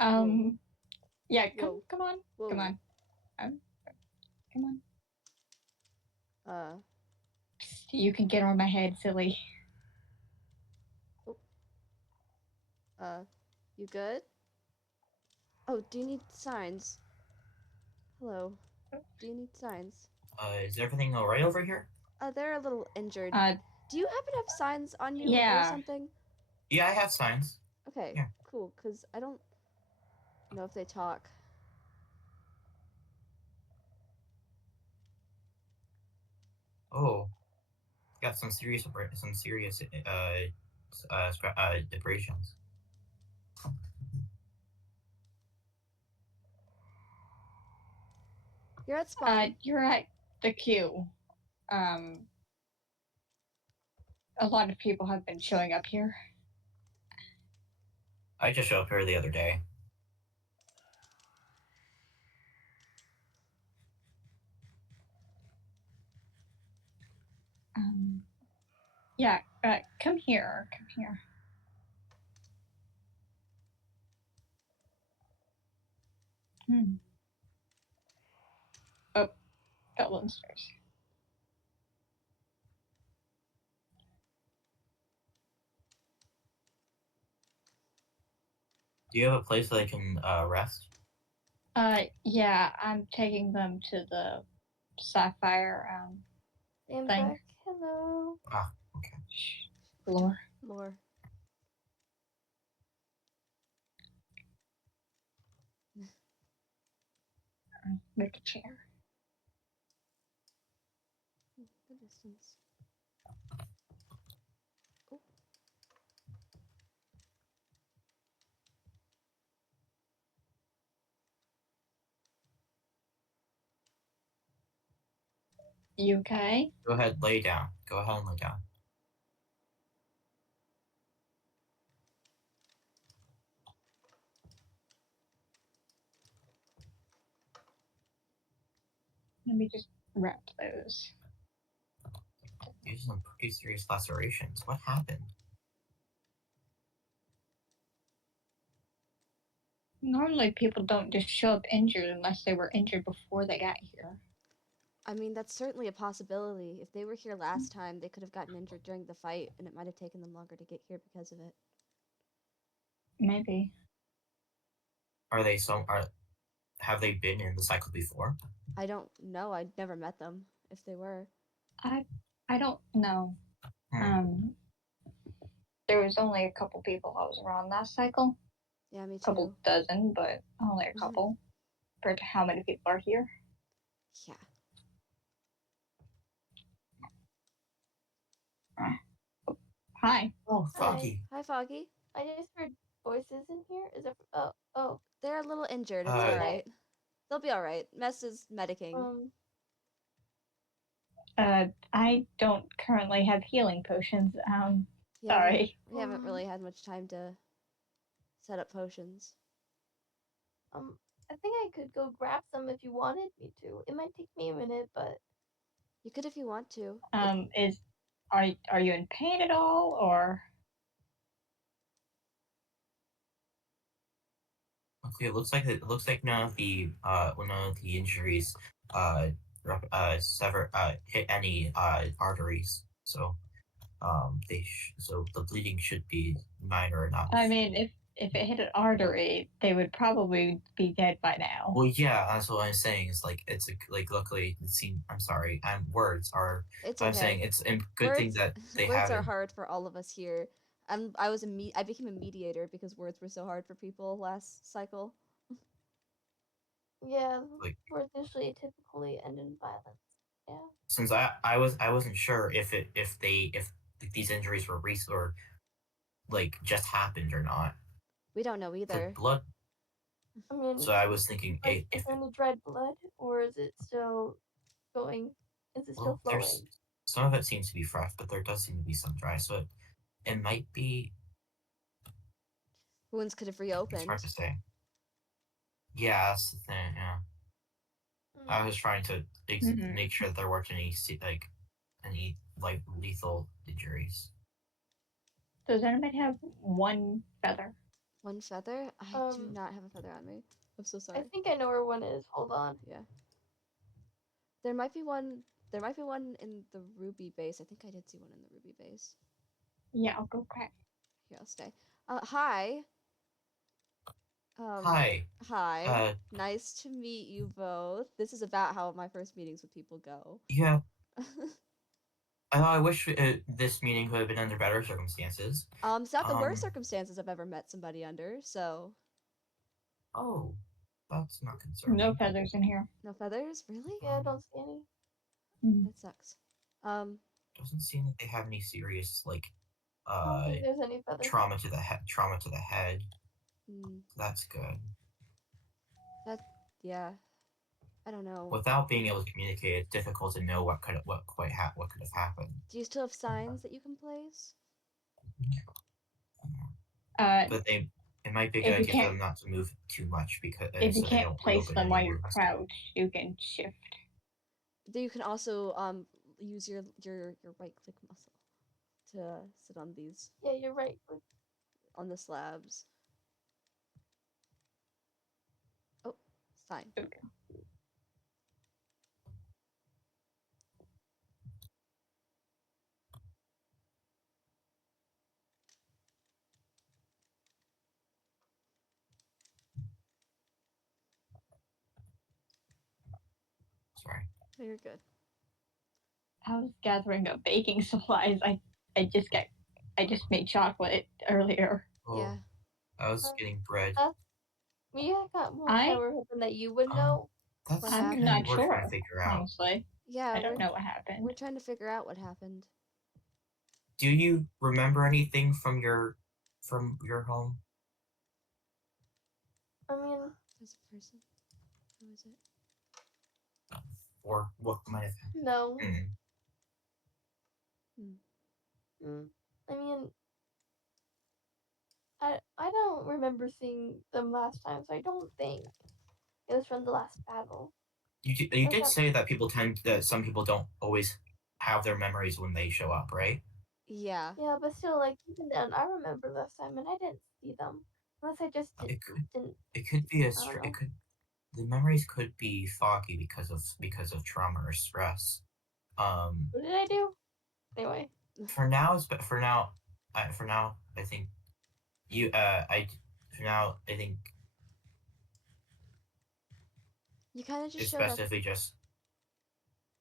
Yeah, Whoa. come on. Whoa. Come on. Um, come on. Uh. You can get on my head, silly. Oh. You good? Oh, do you need signs? Hello. Do you need signs? Is everything alright over here? They're a little injured. Uh, Do you happen to have signs on you or yeah. something? Yeah, I have signs. Okay, Here. cool, because I don't know if they talk. Oh, got some serious depressions. You're at spawn. You're at the queue. Um, a lot of people have been showing up here. I just showed up here the other day. Um, yeah, come here. Come here. Hmm. Oh, fell downstairs. Do you have a place that I can rest? Yeah, I'm taking them to the sapphire Stand thing. back. Hello. Ah, okay. Floor. Lore. Make a chair. The distance. Oh. You okay? Go ahead, lay down. Go ahead and lay down. Let me just wrap those. These are some pretty serious lacerations. What happened? Normally, people don't just show up injured unless they were injured before they got here. I mean, that's certainly a possibility. If they were here last time, they could have gotten injured during the fight, and it might have taken them longer to get here because of it. Maybe. Are they have they been in the cycle before? I don't know. I'd never met them if they were. I don't know. Hmm. There was only a couple people I was around last cycle. Yeah, me A couple too. dozen, but only a couple. Compared to how many people are here. Yeah. Hi. Oh, Hi. Foggy. Hi, Foggy. I just heard voices in here. Is it? Oh. They're a little injured. It's Uh, alright. They'll be alright. Mess is medicing. I don't currently have healing potions. Yeah, Sorry. we haven't really had much time to set up potions. I think I could go grab some if you wanted me to. It might take me a minute, but You could if you want to. Are you in pain at all, or? okay, it looks like none of the injuries sever hit any arteries. So so the bleeding should be minor enough. I mean, if it hit an artery, they would probably be dead by now. Well, yeah, that's what I'm saying. Is like like luckily it seemed. I'm sorry. Words are. It's I'm okay. saying it's a good thing that they words haven't. are hard for all of us here. I became a mediator because words were so hard for people last cycle. yeah, Like words usually typically end in violence. Yeah. since I wasn't sure if these injuries were recent or like just happened or not. We don't know The either. blood. I mean, So I was thinking is if any dried blood, or is it still going? Is it still well, there's flowing? some of it seems to be fresh, but there does seem to be some dry. So it might be. Wounds could have It's hard reopened. to say. Yeah, that's the thing. Yeah. I was trying to make sure that there weren't any lethal injuries. Does anybody have one feather? 1 feather? I do Um, not have a feather on me. I'm so I sorry. think I know where one is. Hold on. Yeah. There might be one. There might be one in the ruby base. I think I did see one in the ruby base. Yeah, I'll go crack. Here, I'll stay. Hi. Hi. Hi. Nice to meet you both. This is about how my first meetings with people go. Yeah. I wish this meeting could have been under better circumstances. It's not the worst circumstances I've ever met somebody under, so. Oh, that's not concerning. No feathers in here. No feathers? Really? Yeah, I don't see any. That sucks. Doesn't seem like they have any serious like I don't think there's any feathers. trauma to the head. Trauma to the head. Mm, That's good. yeah. I don't know. Without being able to communicate, it's difficult to know what could have happened. Do you still have signs that you can place? But it might be if good you to get them can't- not to move too much because If you so they can't don't place reopen them any while you're wounds. crouched, you can shift. You can also use your right click muscle to sit on these Yeah, you're right. on the slabs. Oh, sign. Okay. Sorry. Oh, you're good. I was gathering up baking supplies. I just made chocolate earlier. Oh, Yeah. I was getting bread. Me, I got more I- power hoping that you would know. That's What I'm happened? not we're trying sure, to figure out. honestly. Yeah, I don't know what happened. We're trying to figure out what happened. Do you remember anything from your home? I mean, There's a person. Who is it? Or what might have happened? no. Hmm. I mean, I don't remember seeing them last time, so I don't think it was from the last battle. You did say that some people don't always have their memories when they show up, right? Yeah. Yeah, but still, like even then, I remember last time, and I didn't see them unless I just didn't. It could be I don't know. the memories could be foggy because of trauma or stress. What did I do? Anyway. For now, I think you for now I think You kind of just it's showed best up. if we just.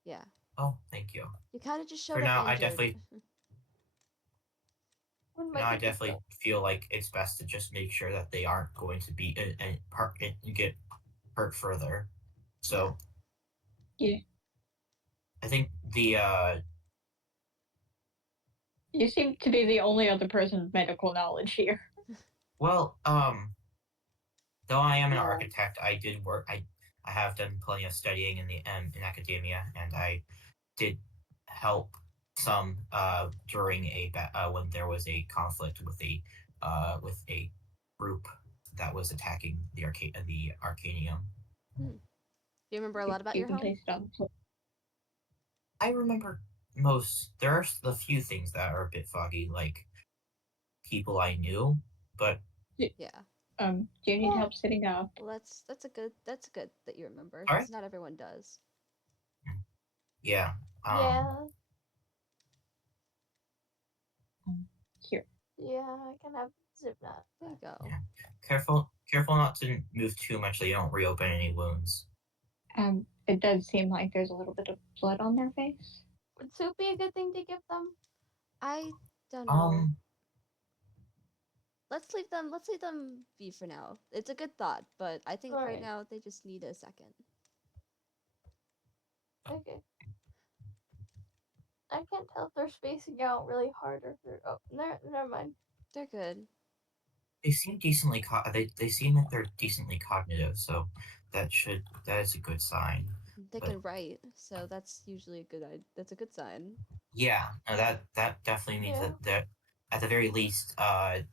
Yeah. Oh, thank you. You kind of just showed For up now, injured. I definitely feel like it's best to just make sure that they aren't going to be and get hurt further. So, Yeah. I think the You seem to be the only other person with medical knowledge here. well, though I am an architect, I did work. I have done plenty of studying in academia, and I did help some during when there was a conflict with a group that was attacking the Arcanium. Do you remember a lot about You your can home? place it on the floor. I remember most. There are the few things that are a bit foggy, like people I knew, but Yeah. Do you need help sitting up? Well, that's good that you remember. All right. Because not everyone does. Yeah. Here. Yeah, I can have zip knot. There you go. Yeah. Careful not to move too much so you don't reopen any wounds. It does seem like there's a little bit of blood on their face. Would soup be a good thing to give them? I don't know. Let's leave them be for now. It's a good thought, but I think right now they just need a second. Okay. I can't tell if they're spacing out really hard or if they're never mind. They're good. They seem decently they seem like they're decently cognitive, so that is a good sign. They can write, so that's usually that's a good sign. Yeah, no, that definitely means that at the very least,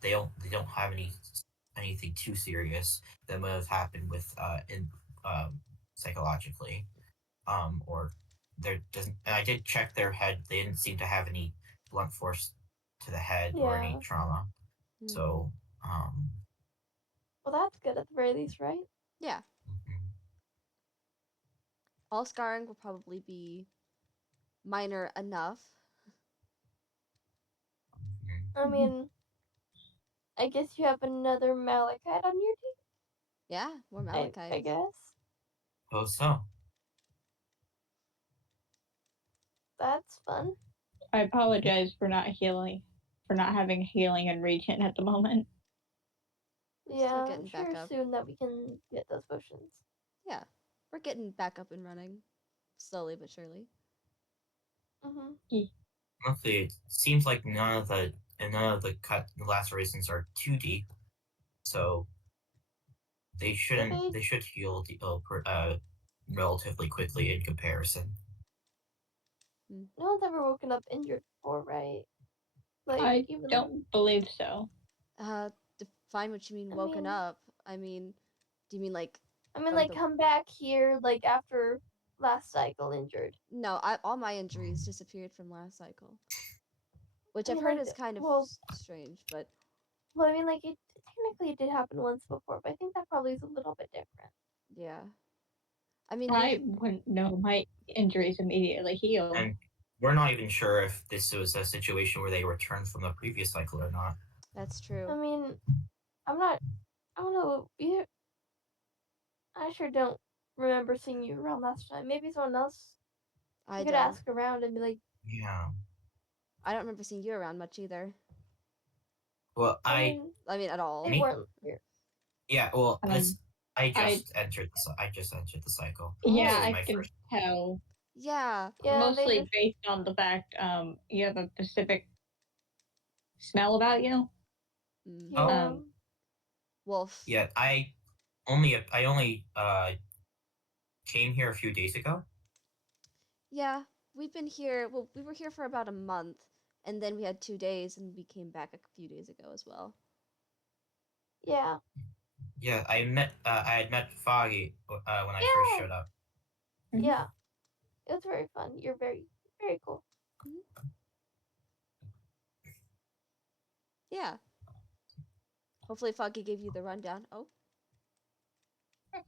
they don't have anything too serious that might have happened with psychologically, or there doesn't. And I did check their head; they didn't seem to have any blunt force to the head or any trauma. So, Well, that's good at the very least, right? Yeah. Mhm. All scarring will probably be minor enough. Mhm. I mean, I guess you have another malachite on your team. Yeah, more I malachite. guess Oh, so that's fun. I apologize for not healing, for not having healing and regen at the moment. We're still Yeah, I'm getting back sure up. soon that we can get those potions. Yeah, we're getting back up and running, slowly but surely. Mm-hmm. honestly, it seems like none of the cut lacerations are too deep, so they shouldn't. They should heal relatively quickly in comparison. Mm. No one's ever woken up injured before, right? Like I even don't believe so. Define what you mean I woken mean, up. I mean, do you mean like from like the? come back here like after last cycle injured. No, all my injuries disappeared from last cycle, which I I've mean, heard like is kind of strange, but well, I mean, like it technically it did happen once before, but I think that probably is a little bit different. yeah. I mean, I wouldn't know my injuries immediately healed. And we're not even sure if this was a situation where they returned from the previous cycle or not. that's I true. mean, I'm not. I don't know. I sure don't remember seeing you around last time. Maybe someone else. I You could don't. ask around and be like, Yeah. I don't remember seeing you around much either. Well, I I mean, at all. they me. weren't here. Yeah. Well, Um, I I just entered I just entered the cycle. yeah, This is Oh, I my can first. tell. yeah. Yeah, they Mostly just based on the fact you have a specific smell about you. Mm. Oh. yeah. Um, Wolf. Yeah. I only came here a few days ago. Yeah, we've been here. Well, we were here for about a month, and then we had 2 days, and we came back a few days ago as well. Yeah. Yeah. I had met Foggy when I first Yeah. showed up. mhm. Yeah. It was very fun. You're very cool. Mhm. Yeah. Hopefully, Foggy gave you the rundown. Oh,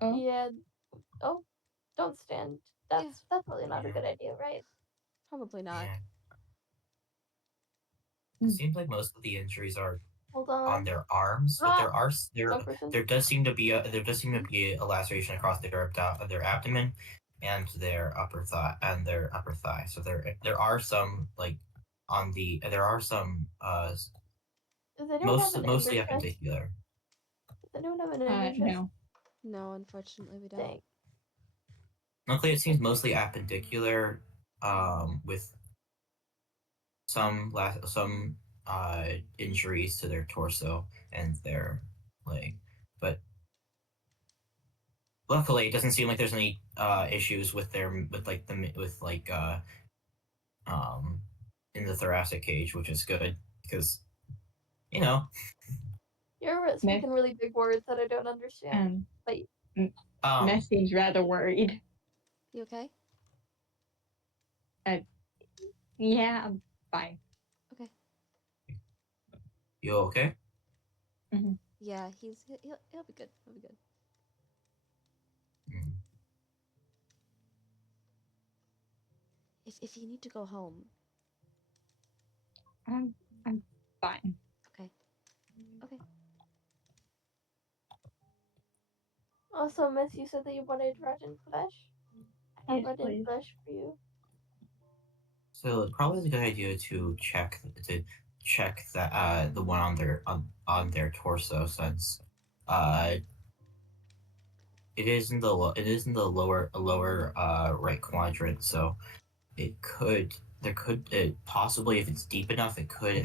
Oh, Yeah. Oh, don't stand. yeah. That's probably not a Yeah. good idea, right? Probably not. Yeah. It mm, seems like most of the injuries are Hold on on. their arms, but Ah, wrong person. there does seem to be a laceration across their abdomen and their upper thigh. So there are some like on the there are some Does anyone have an ender mostly chest? appendicular. Does anyone have an ender chest? no. No, unfortunately, we don't. Dang. Luckily, it seems mostly appendicular, with some injuries to their torso and their leg, but luckily, it doesn't seem like there's any issues with um in the thoracic cage, which is good because you know You're Mess, speaking really big words that I don't understand. um, But Mess um seems rather worried. You okay? Uh, yeah, I'm fine. Okay. you okay? hmm Yeah, he'll be good. He'll be good. Mm. If you need to go home, I'm fine. okay. Okay. also, Miss, you said that you wanted rotten flesh. I have Yes, rotten please. flesh for you. So it probably is a good idea to check that the one on their torso since uh it is in the lower right quadrant, so it could there could it possibly, if it's deep enough, it could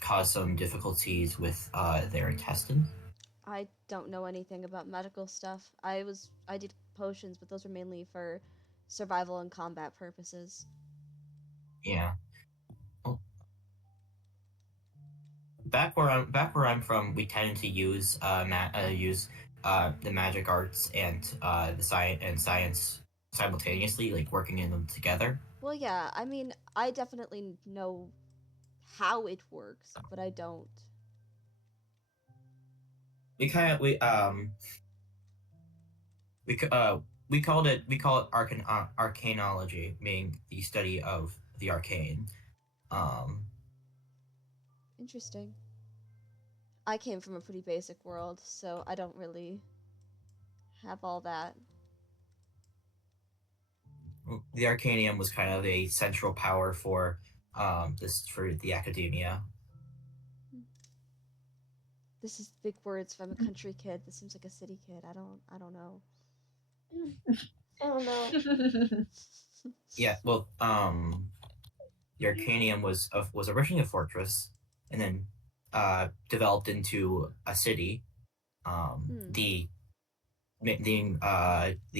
cause some difficulties with their intestines. I don't know anything about medical stuff. I did potions, but those were mainly for survival and combat purposes. Yeah. Well, back where I'm from, we tend to use the magic arts and the science simultaneously, like working in them together. Well, yeah, I mean, I definitely know how it works, but I don't. we kind of we call it arcanology, meaning the study of the arcane. Um, Interesting. I came from a pretty basic world, so I don't really have all that. the arcanium was kind of a central power for the academia. This is big words. If I'm a country kid, this seems like a city kid. I don't know. I don't know. Yeah, well, the Arcanium was originally a fortress, and then developed into a city. The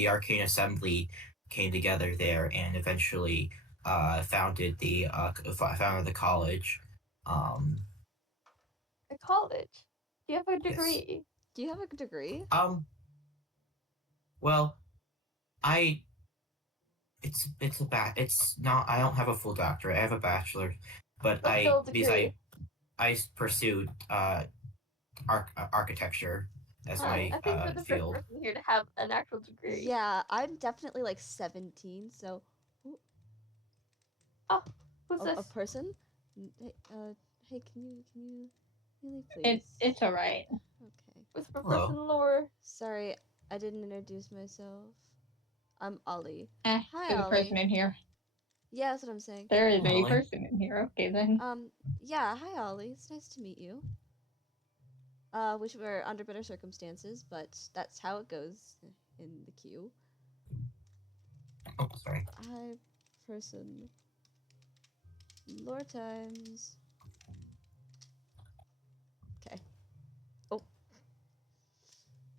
Arcane Assembly came together there and eventually founded the college. Um, A college. Do you have a yes. degree? Do you have a degree? Well, I it's not, I don't have a full doctorate. I have a bachelor, but But still a degree. I pursued architecture as my I think you're the first field. person here to have an actual degree. Yeah, I'm definitely like 17, so Oh, who's a this? person. Hey, can you really please? It's alright. Okay. Whisper Hello. person lore. Sorry, I didn't introduce myself. I'm Ollie. Hi, Hi, there's a person Ollie. in here. Yeah, that's what I'm saying. There is Hello, a Ollie. person in here. Okay then. Yeah, hi, Ollie. It's nice to meet you. Wish we were under better circumstances, but that's how it goes in the queue. Oh, sorry. Hi, person. Lore times. Okay. Oh,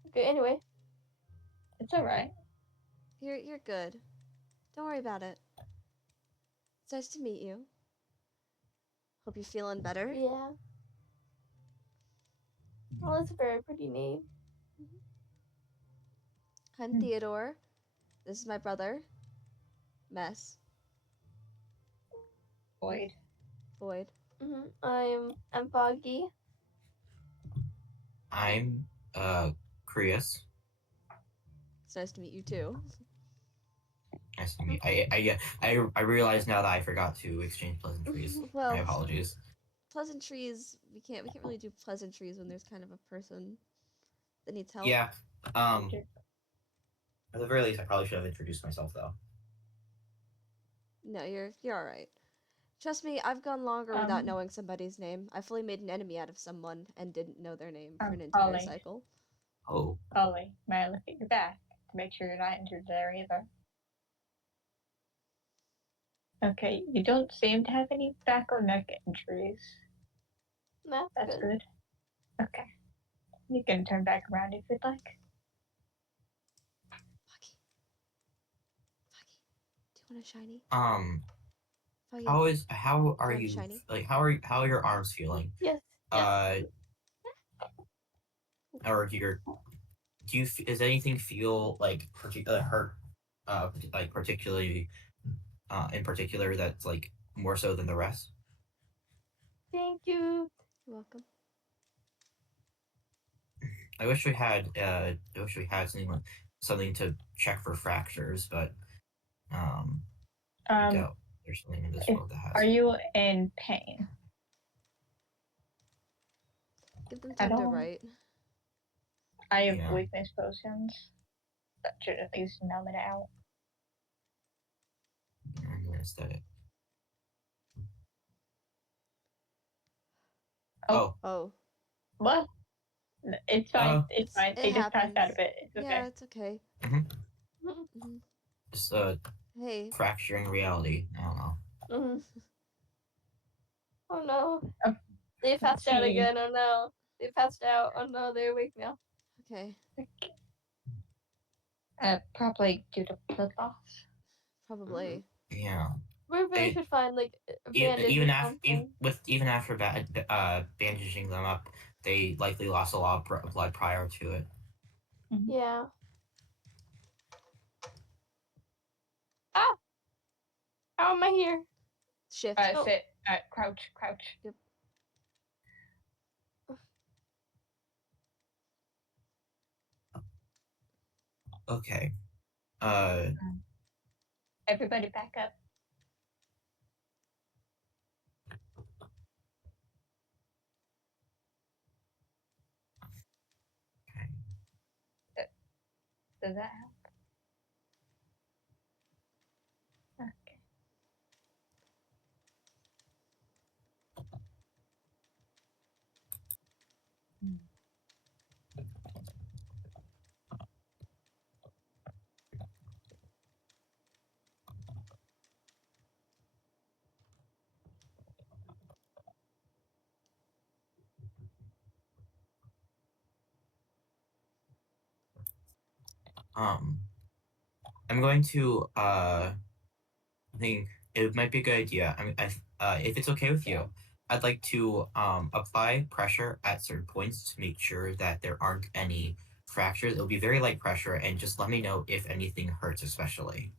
Okay, anyway. It's alright. you're good. Don't worry about it. It's nice to meet you. Hope you're feeling better. Yeah. Well, that's a very pretty name. I'm Theodore. This is my brother. Mess. Void. Void. I'm Foggy. I'm Krius. It's nice to meet you too. Nice to meet. I realize now that I forgot to exchange pleasantries. Well, My apologies. pleasantries. We can't really do pleasantries when there's kind of a person that needs help. Yeah. At the very least, I probably should have introduced myself though. No, you're all right. Trust me, I've gone longer without knowing somebody's name. I fully made an enemy out of someone and didn't know their name for an entire Ollie. cycle. Oh. Ollie, may I look at your back to make sure you're not injured there either? Okay, you don't seem to have any back or neck injuries. That's good. Okay. You can turn back around if you'd like. Foggy. Foggy. Do you want a shiny? Foggy. How are Do you want a you shiny? like how are your arms feeling? Yes. Or does anything feel like hurt like particularly in particular that's like more so than the rest? Thank you. You're welcome. I wish we had something to check for fractures, but I doubt there's something in this world that has. Are you in pain? Give them time to write. I have weakness potions. That should at least numb it out. Aesthetic. Oh. What? It's fine. It's fine. They just happens. passed out a bit. It's okay. Yeah, it's okay. Just hey. fracturing reality. I don't know. Oh no. They passed out again. Oh no. They passed out. Oh no, they're awake now. Okay. Probably due to blood loss. Probably. Yeah. We really should find like a bandage even or after something. bandaging them up, they likely lost a lot of blood prior to it. Yeah. Ah! How am I here? Shift. Sit. Crouch. Yep. Okay. Everybody back up. Okay. Does that help? Okay. I'm going to I think it might be a good idea. I mean, if it's okay with you, I'd like to apply pressure at certain points to make sure that there aren't any fractures. It'll be very light pressure, and just let me know if anything hurts, especially.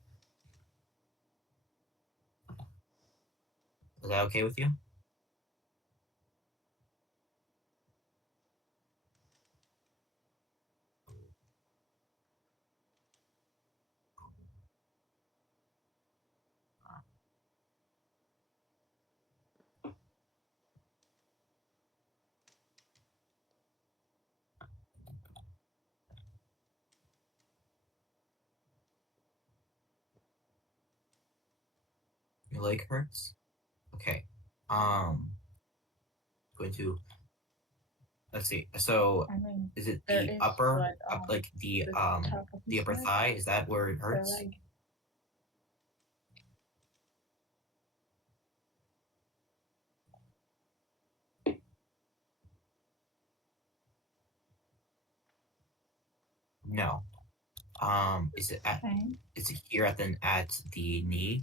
Is that okay with you? Your leg hurts? Okay. Going to let's see. So I mean, is it there the is upper blood up on like the top of the his upper leg. thigh? Is that where it The hurts? leg. No. Is it at Okay. is it here at the knee?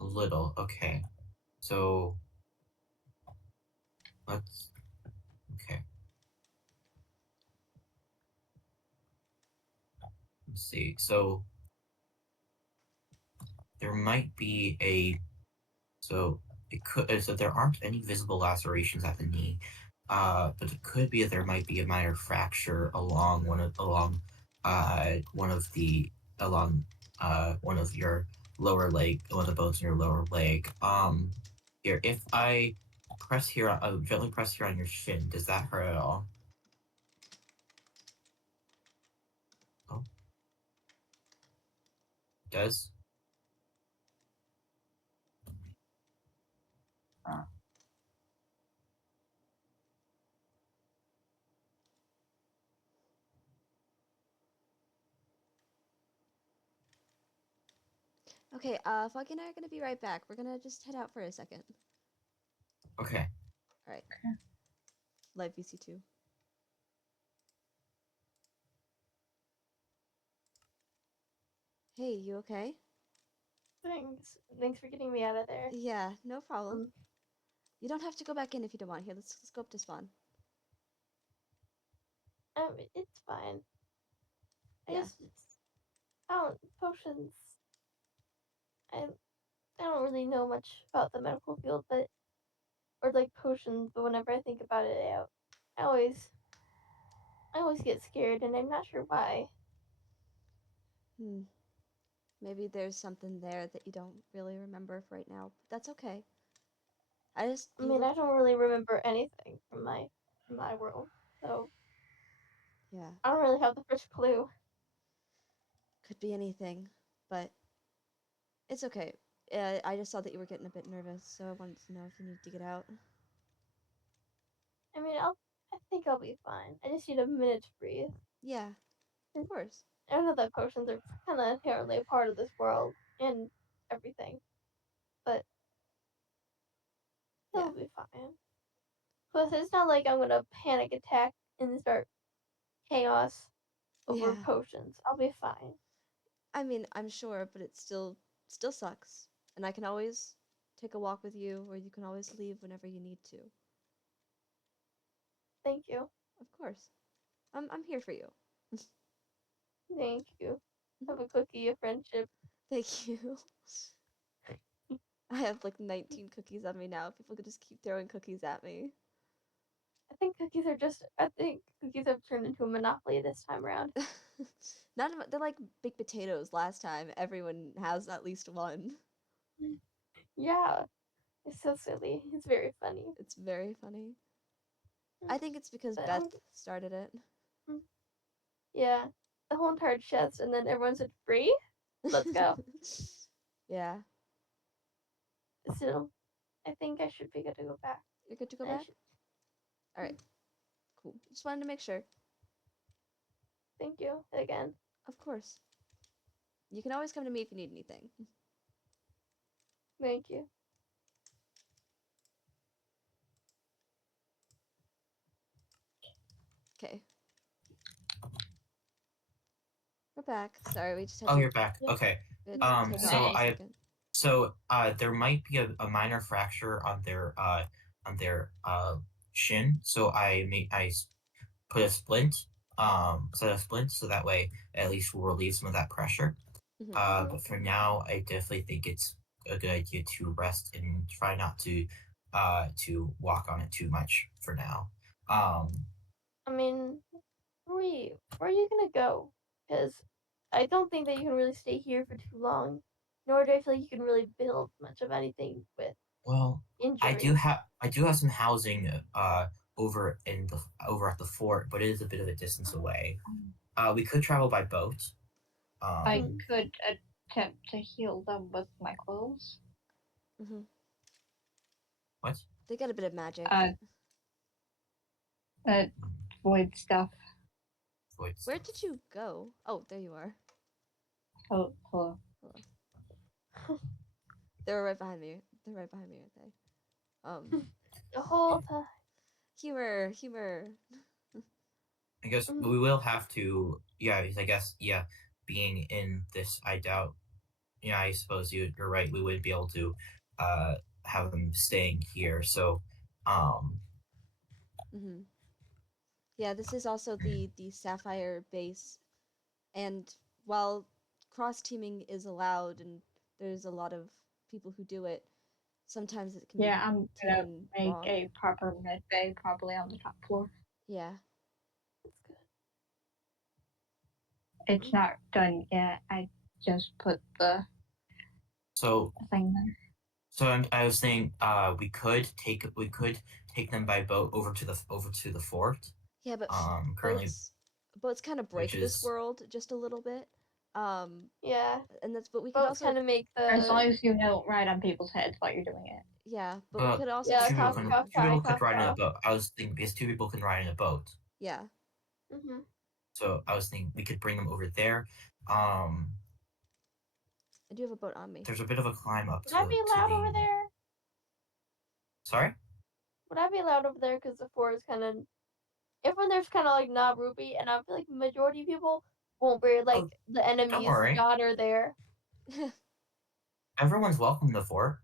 A little. Okay. So let's okay. Let's see. So there might be a so it could so there aren't any visible lacerations at the knee. But it could be that there might be a minor fracture along one of the along one of your lower leg, one of the bones in your lower leg. Here, if I gently press here on your shin, does that hurt at all? Oh, it does? Okay, Foggy and I are gonna be right back. We're gonna just head out for a second. Okay. All right. Okay. Live VC2. Hey, you okay? Thanks for getting me out of there. Yeah, no problem. You don't have to go back in if you don't want. Here, let's go up to spawn. It's fine. Yeah. I don't potions. I I don't really know much about the medical field, but or like potions. But whenever I think about it, I always I always get scared, and I'm not sure why. Hmm. Maybe there's something there that you don't really remember right now, but that's okay. I You mean, look. I don't really remember anything from my world, so Yeah, I don't really have the first clue. could be anything, but it's okay. I just saw that you were getting a bit nervous, so I wanted to know if you need to get out. I mean, I think I'll be fine. I just need a minute to breathe. Yeah, of course. I know that potions are kind of inherently a part of this world and everything, but Yeah, it'll be fine. Plus, it's not like I'm gonna panic attack and start chaos over yeah. potions. I'll be fine. I mean, I'm sure, but it still sucks. And I can always take a walk with you, or you can always leave whenever you need to. Thank you. Of course. I'm here for you. Thank you. Have a cookie of friendship. Thank you. I have like 19 cookies on me now. People could just keep throwing cookies at me. I think cookies have turned into a monopoly this time around. They're like big potatoes last time. Everyone has at least one. Yeah. It's so silly. It's very funny. It's very funny. I think it's because But Beth started it. yeah. The whole entire chest, and then everyone said free? Let's go. Yeah. So, I think I should be good to go back. You're good to go I back? should- Alright. Cool. Just wanted to make sure. Thank you again. Of course. You can always come to me if you need anything. Thank you. Okay. We're back. Sorry, we just had Oh, to, you're back. Okay. we had to take So off for a second. there might be a minor fracture on their shin. So I put a set of splints so that way at least we'll relieve some of that pressure. Mhm. But for now, I definitely think it's a good idea to rest and try not to walk on it too much for now. I mean, where are you gonna go? Because I don't think that you can really stay here for too long. Nor do I feel like you can really build much of anything with Well, injuries. I do have some housing over at the fort, but it is a bit of a distance away. We could travel by boat. I could attempt to heal them with my clothes. Mhm. What? They got a bit of magic. Void stuff. Void Where stuff. did you go? Oh, there you are. Oh, hello. They're right behind me. They're right behind me, aren't they? The whole time. Humor. I guess we will have to. Yeah, I guess. Yeah, being in this, I doubt. Yeah, I suppose you're right. We wouldn't be able to have them staying here. So, Mhm. Yeah, this is also the Sapphire base, and while cross teaming is allowed and there's a lot of people who do it, sometimes it can Yeah, be I'm gonna taken make wrong. a proper med bay probably on the top floor. Yeah. That's good. It's not done yet. I just put the thing there. So I was saying, we could take them by boat over to the fort. Yeah, but Currently, boats kind of break this world just a little bit. Yeah. And that's but we could Boats also kind of make the. As long as you don't ride on people's heads while you're doing it. yeah, but we could also Yeah, just cough, do- cough, two people cough, could ride in a cough. boat. I was thinking because 2 people can ride in a boat. yeah. Mm-hmm. So I was thinking we could bring them over there. I do have a boat on me. There's a bit of a climb up Would I be allowed the... over there? Sorry? Would I be allowed over there? Because the floor is kind of. Everyone there's kind of like not Ruby, and I feel like majority of people won't be like the enemy's worry. daughter there. Everyone's welcome to the fort.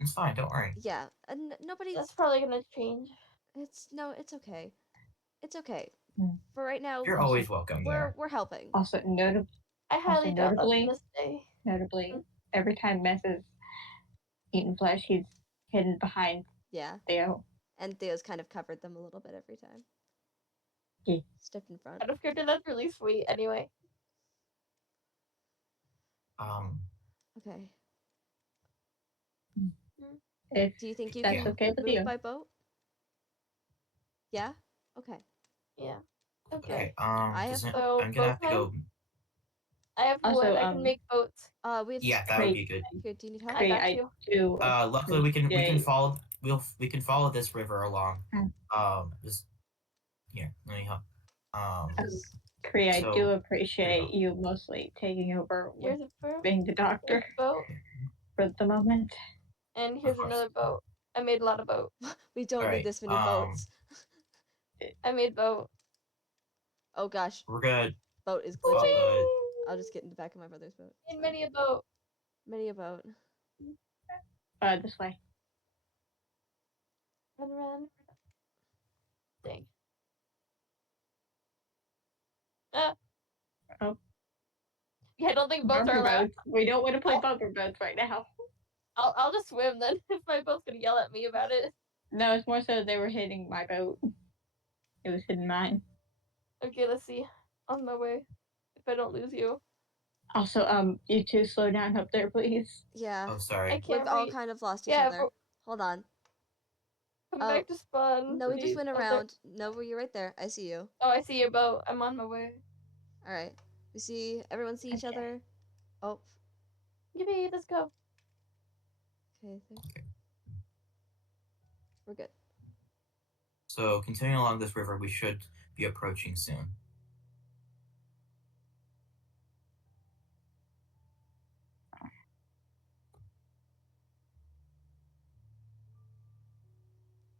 It's fine, don't worry. Yeah, and nobody's. That's probably gonna change. It's okay. It's okay. Hmm. For right now, You're always welcome there. we're helping. Also, I highly doubt that's notably, gonna stay. every time Mess is eating flesh, he's hidden behind Yeah. Theo. And Theo's kind of covered them a little bit every time. Yeah. Stepped in front. Out of character, that's really sweet. Anyway. Okay. If do you think you that's can okay with move you? by boat? Yeah. Okay. Yeah. Okay. I have I'm so gonna have to boat go. I have Also, wood. I can make boats. we have Yeah, that would be good. Here, do you need help? I got you. do Luckily we can follow this river along. Just here, let me help. Kree, I do appreciate you mostly taking over with Here's a boat. being the doctor Boat. for the moment. And here's another boat. I made a lot of boat. We don't need this many boats. I made boat. Oh gosh. We're good. Boat is glitching. I'll just get in the back of my brother's boat. And many a boat. Many a boat. This way. Run. Dang. Oh. Yeah, I don't think boats are allowed. We don't want to play bumper boats right now. I'll just swim then if my boat's gonna yell at me about it. No, it's more so they were hitting my boat. It was hitting mine. Okay, let's see. On my way. If I don't lose you. Also, you two slow down up there, please. Yeah. Oh, I sorry. can't We've all wait. kind of lost each Yeah, other. Hold on. come Oh, back to spawn. No, we just please. went Oh, there- around. No, you're right there. I see you. Oh, I see your boat. I'm on my way. All right. We see everyone see each Okay. other. Oh, Yippee, let's go. okay. We're good. So continuing along this river, we should be approaching soon.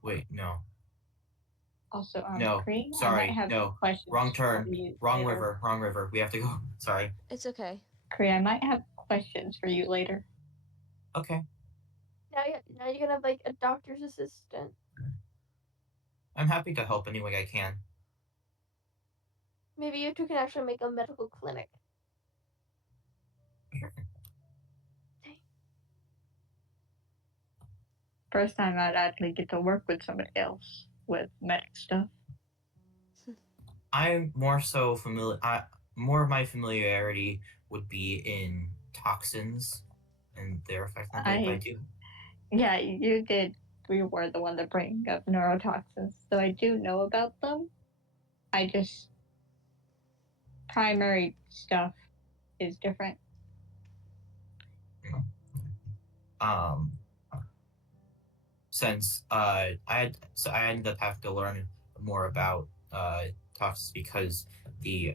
Wait, no. Also, No, Cree, I sorry, might have no. questions Wrong turn. for you Wrong later. river. Wrong river. We have to go. Sorry. It's okay. Cree, I might have questions for you later. Okay. Now you're gonna have like a doctor's assistant. I'm happy to help any way I can. Maybe you two can actually make a medical clinic. First time I'd actually get to work with somebody else with medic stuff. I'm more so familiar. More of my familiarity would be in toxins and their effect on people. I do. Yeah, you did. We were the one to bring up neurotoxins, so I do know about them. I just primary stuff is different. Um, since I ended up having to learn more about toxins because the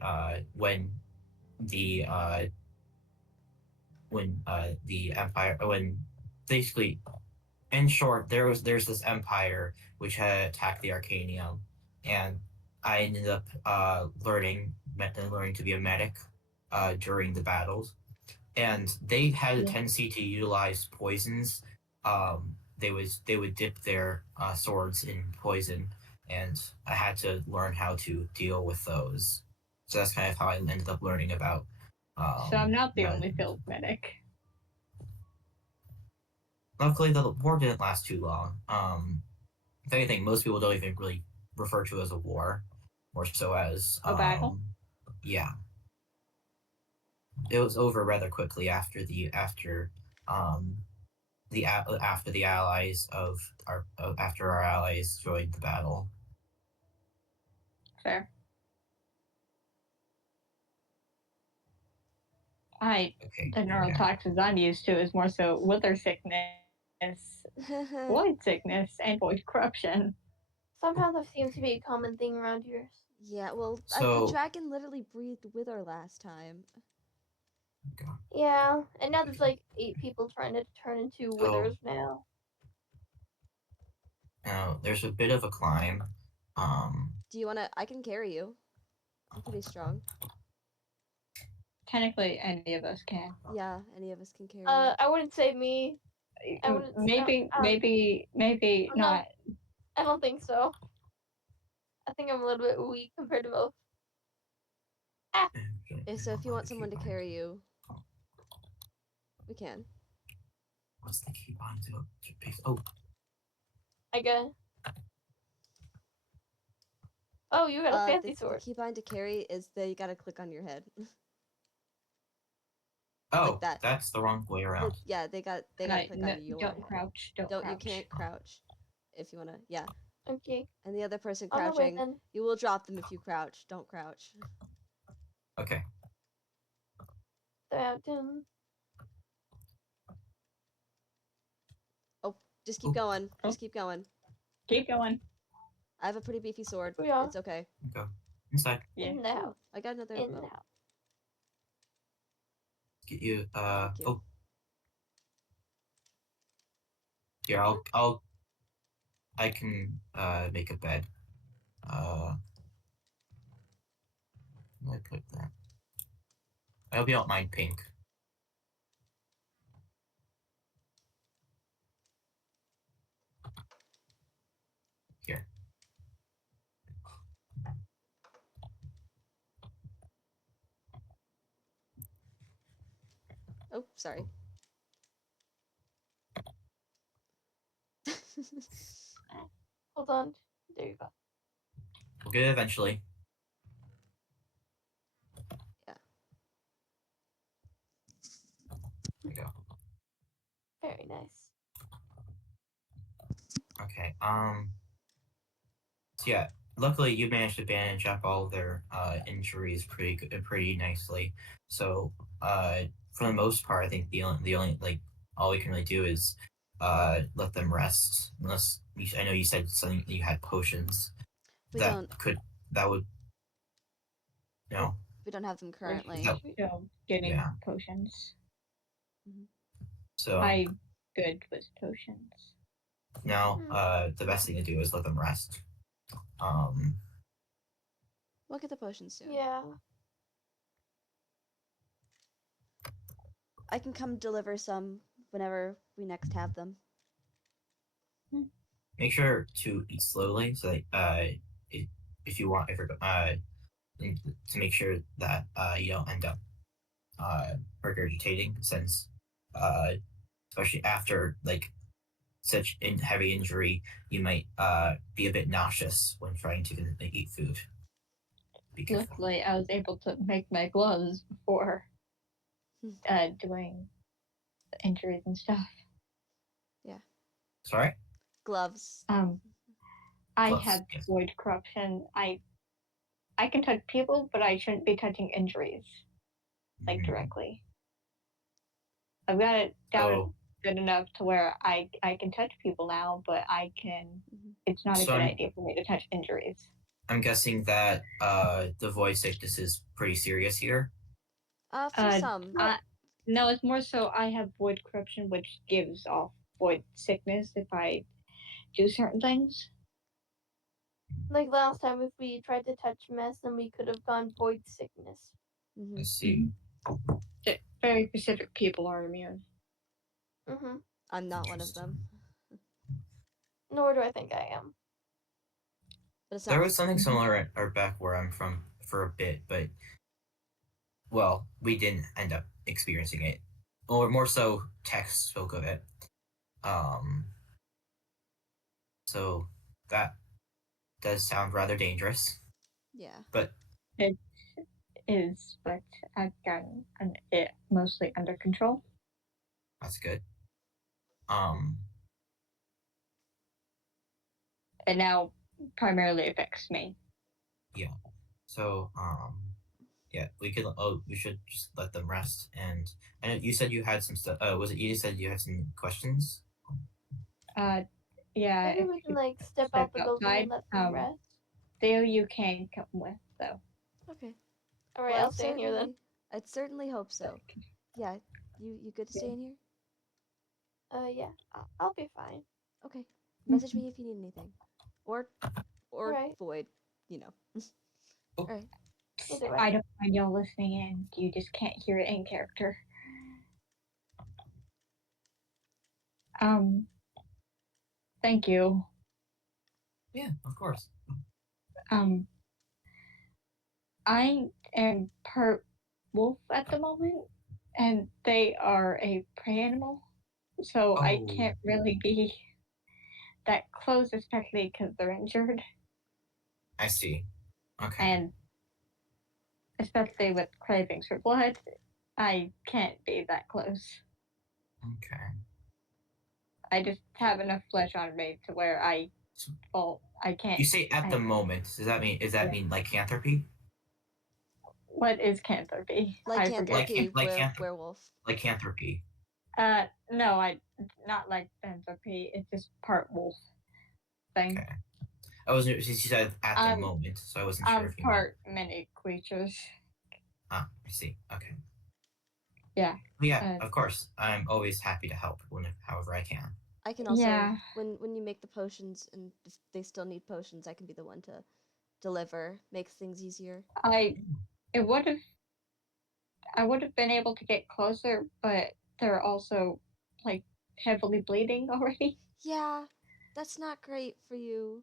empire when basically in short there's this empire which had attacked the Arcanium, and I ended up learning to be a medic during the battles, and they had a tendency to utilize poisons. They would dip their swords in poison, and I had to learn how to deal with those. So that's kind of how I ended up learning about. So I'm not the only field medic. Luckily, the war didn't last too long. If anything, most people don't even really refer to it as a war, more so as a battle. Yeah, it was over rather quickly after the allies after our allies joined the battle. Fair. The neurotoxins I'm used to is more so wither sickness, void sickness, and void corruption. Somehow that seems to be a common thing around here. Yeah, well, the dragon literally breathed wither last time. Yeah, and now there's like 8 people trying to turn into withers now. Now there's a bit of a climb. Do you wanna? I can carry you. I'm pretty strong. Technically, any of us can. Yeah, any of us can carry. I wouldn't say me. Maybe not. I don't think so. I think I'm a little bit weak compared to most. So if you want someone to carry you, we can. What's the key bind to? Oh, I guess. Oh, you got a fancy sword. The keybind to carry is that you gotta click on your head. Oh, like that. That's the wrong way around. They gotta click on you. Don't crouch. Don't crouch. You can't crouch. If you wanna, yeah. Okay. And the other person crouching, you will drop them if you crouch. Don't crouch. Okay. Oh, just keep going. Just keep going. Keep going. I have a pretty beefy sword. Yeah. It's okay. Go inside. Yeah. In the house. I got another. In the house. Get you. Thank you. Oh. Here, I can make a bed. Where I put that? I hope you don't mind pink. Here. Oh, sorry. Hold on. There you go. We'll get it eventually. Yeah. There we go. Very nice. Okay. So yeah, luckily you managed to bandage up all their injuries pretty nicely. So for the most part, I think the only like all we can really do is let them rest. Unless I know you said something you had potions We that don't. that would no. We don't have them We're currently. still getting Yeah. potions. So I'm good with potions. now the best thing to do is let them rest. We'll get the potions soon. Yeah. I can come deliver some whenever we next have them. Make sure to eat slowly so that if you want to make sure that you don't end up regurgitating, since especially after like such heavy injury, you might be a bit nauseous when trying to eat food. Be careful. Luckily, I was able to make my gloves before doing the injuries and stuff. Yeah. Sorry. Gloves. I Gloves, have yes. void corruption. I can touch people, but I shouldn't be touching injuries like directly. I've got it down good enough to where I can touch people now, but I can. It's not a good idea for me to touch injuries. I'm guessing that the void sickness is pretty serious here. For some. No, it's more so I have void corruption, which gives off void sickness if I do certain things. Like last time, if we tried to touch mess, then we could have gone void sickness. I see. Very specific people are immune. I'm not one of them. Nor do I think I am. But there was something similar or back where I'm from for a bit, but well, we didn't end up experiencing it, or more so, Tex spoke of it. So that does sound rather dangerous. Yeah. But it is, but I've gotten it mostly under control. That's good. It now primarily affects me. Yeah. So yeah, we should just let them rest. And I know you said you had some stuff. Was it you said you had some questions? Yeah. Maybe we can like step out the building and let them rest. Theo, you can come with though. Okay. All right, I'll stay in here then. I'd certainly hope so. Yeah, you good to stay in here? Yeah, I'll be fine. Okay. Message me if you need anything, or right. void, you know. All right. Either way. I don't mind y'all listening in. You just can't hear it in character. Thank you. Yeah, of course. I am part wolf at the moment, and they are a prey animal, so I can't really be that close, especially because they're injured. I see. Okay. And especially with cravings for blood, I can't be that close. Okay. I just have enough flesh on me to where I can't. You say at the moment. Does that mean mean lycanthropy? What is canthropy? Lycanthropy, werewolf. Lycanthropy. No, not lycanthropy. It's just part wolf thing. Okay. I wasn't. She said at the moment, so I wasn't sure if you part many creatures. Ah, I see. Okay. Yeah. Yeah, of course. I'm always happy to help however I can. I can also when you make the potions, and if they still need potions, I can be the one to deliver. Makes things easier. I would have been able to get closer, but they're also like heavily bleeding already. Yeah, that's not great for you.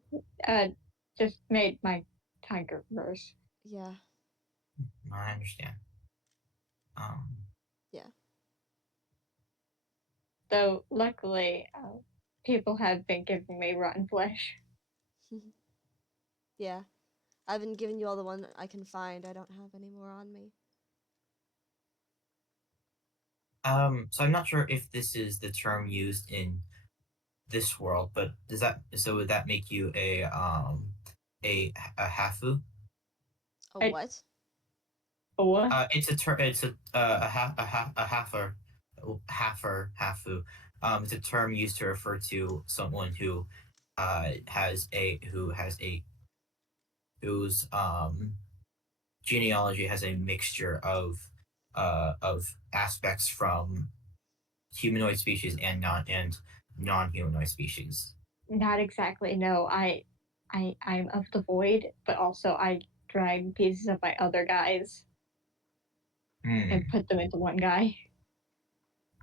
Just made my tiger worse. Yeah. I understand. Yeah. Though luckily, people have been giving me rotten flesh. Yeah. I've been giving you all the one I can find. I don't have any more on me. So I'm not sure if this is the term used in this world, but would that make you a hafu? A I, what? what? It's a term. It's a hafu. It's a term used to refer to someone who has a whose genealogy has a mixture of aspects from humanoid species and non-humanoid species. Not exactly. No, I'm of the void, but also I drag pieces of my other guys and Hmm. put them into one guy.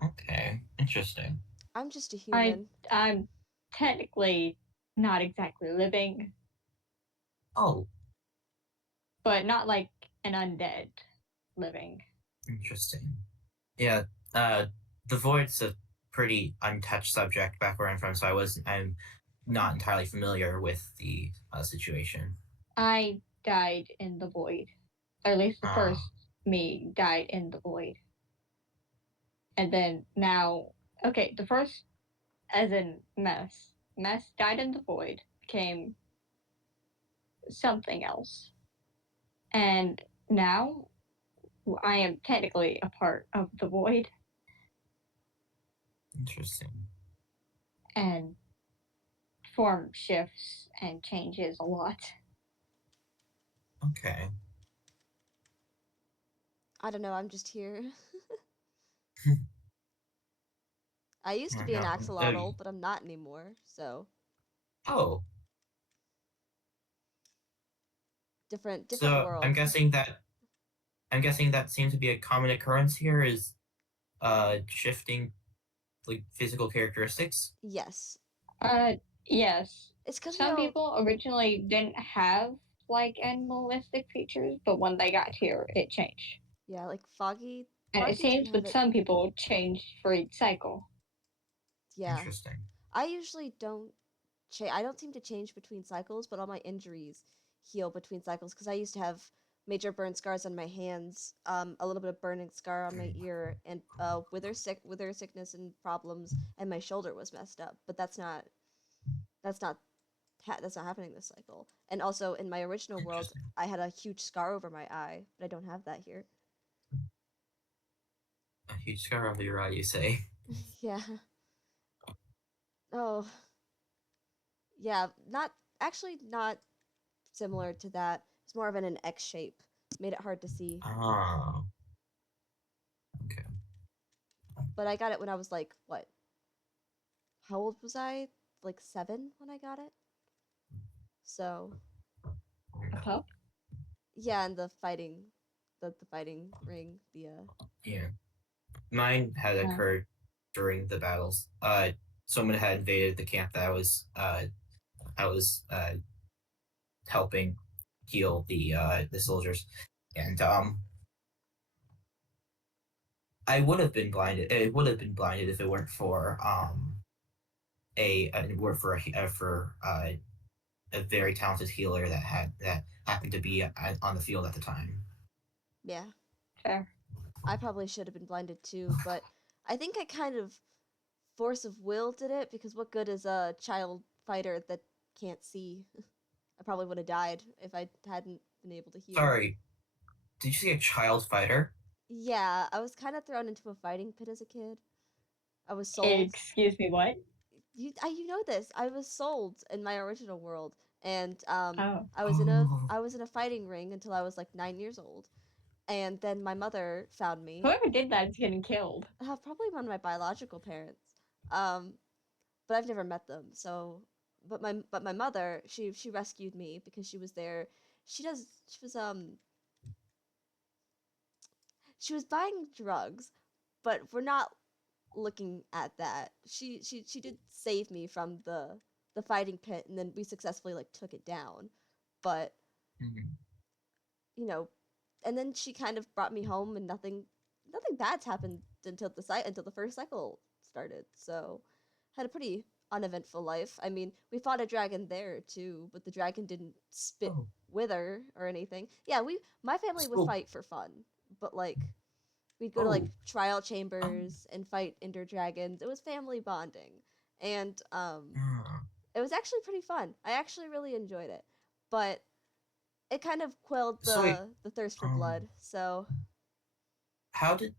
Okay. Interesting. I'm just a I human. I'm technically not exactly living, Oh, but not like an undead living. interesting. Yeah. Uh, the void's a pretty untouched subject back where I'm from, so I'm not entirely familiar with the situation. I died in the void. Or at least the Uh, first me died in the void. And then now, okay, the first, as in Mess. Mess died in the void, became something else. And now I am technically a part of the void, interesting. and form shifts and changes a lot. Okay. I don't know, I'm just here. I used to Yeah, be an no. axolotl, but I'm not anymore, so Oh, different so world. I'm guessing that seems to be a common occurrence here is shifting like physical characteristics. Yes. Uh, yes. It's because we Some all, people originally didn't have like animalistic features, but when they got here, it changed. yeah, like Foggy. And it Foggy didn't seems have with it. some people, it changed for each cycle. Yeah. Interesting. I usually don't I don't seem to change between cycles, but all my injuries heal between cycles because I used to have major burn scars on my hands, a little bit of burning scar on my ear, and wither sickness and problems, and my shoulder was messed up. But that's not that's not happening this cycle. And also in my original world, Interesting. I had a huge scar over my eye, but I don't have that here. A huge scar over your eye, you say? Yeah. Oh, yeah. Not actually not similar to that. It's more of an X shape. Made it hard to see. Oh, okay. But I got it when I was like, what? How old was I? Like 7 when I got it? So, A pup? yeah, and the fighting ring, Yeah. Mine had Oh. occurred during the battles. Someone had invaded the camp that I was helping heal the soldiers, and I would have been blinded. It would have been blinded if it weren't for a very talented healer that happened to be on the field at the time. yeah. Fair. I probably should have been blinded too, but I think I kind of force of will did it because what good is a child fighter that can't see? I probably would have died if I hadn't been able to heal. Sorry, did you say a child fighter? Yeah, I was kind of thrown into a fighting pit as a kid. I was sold. Excuse me, what? You know this. I was sold in my original world, and Oh. Oh, I was in a fighting ring until I was like 9 years old, and then my mother found me. Whoever did that is getting killed. Probably one of my biological parents, um, but I've never met them. So, but my mother, she rescued me because she was there. She was buying drugs, but we're not looking at that. She did save me from the fighting pit, and then we successfully like took it down. But mhm. you know, and then she kind of brought me home, and nothing bad's happened until the first cycle started. So had a pretty uneventful life. I mean, we fought a dragon there too, but the dragon didn't spit Oh, wither or anything. Yeah, my family would so fight for fun, but like we'd go to like oh, trial um, chambers and fight ender dragons. It was family bonding, and uh, it was actually pretty fun. I actually really enjoyed it, but it kind of quelled so wait, the thirst for blood. So how did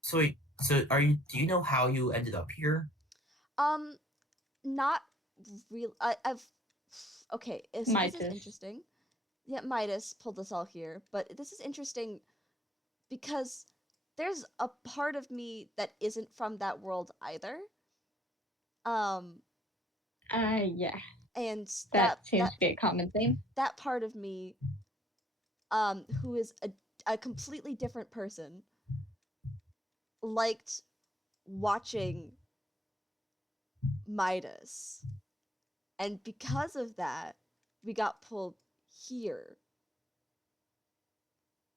so wait, so are you? Do you know how you ended up here? um, not real. I've okay. So this is Midas. interesting. Yeah, Midas pulled us all here, but this is interesting because there's a part of me that isn't from that world either. Um, Yeah, and that seems to be a common theme. that part of me, who is a completely different person, liked watching Midas, and because of that, we got pulled here.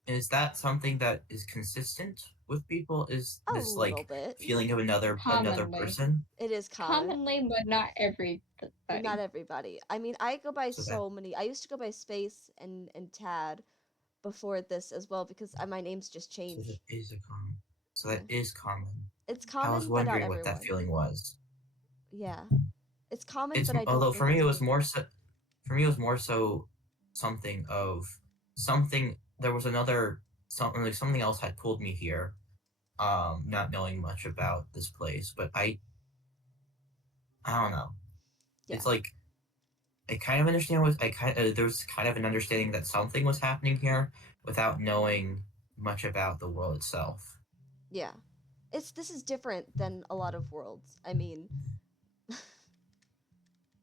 Is that something that is consistent with people? Is A this little like bit. feeling of another Commonly. person? It is common. Commonly, but not everybody. But not everybody. I mean, I go by So so many. I used to go by Space and Tad before this as well because my name's just so that changed. is a common. So Yeah. that is common. It's I was common, but not wondering what that everyone. feeling was. Yeah. It's common, It's but I don't although think for me it's it was everyone. more so. For me, it was more so something of something. There was another something like something else had pulled me here. Not knowing much about this place, but I don't know. Yeah. It's like I kind of understand what there's kind of an understanding that something was happening here without knowing much about the world itself. Yeah. This is different than a lot of worlds. I mean,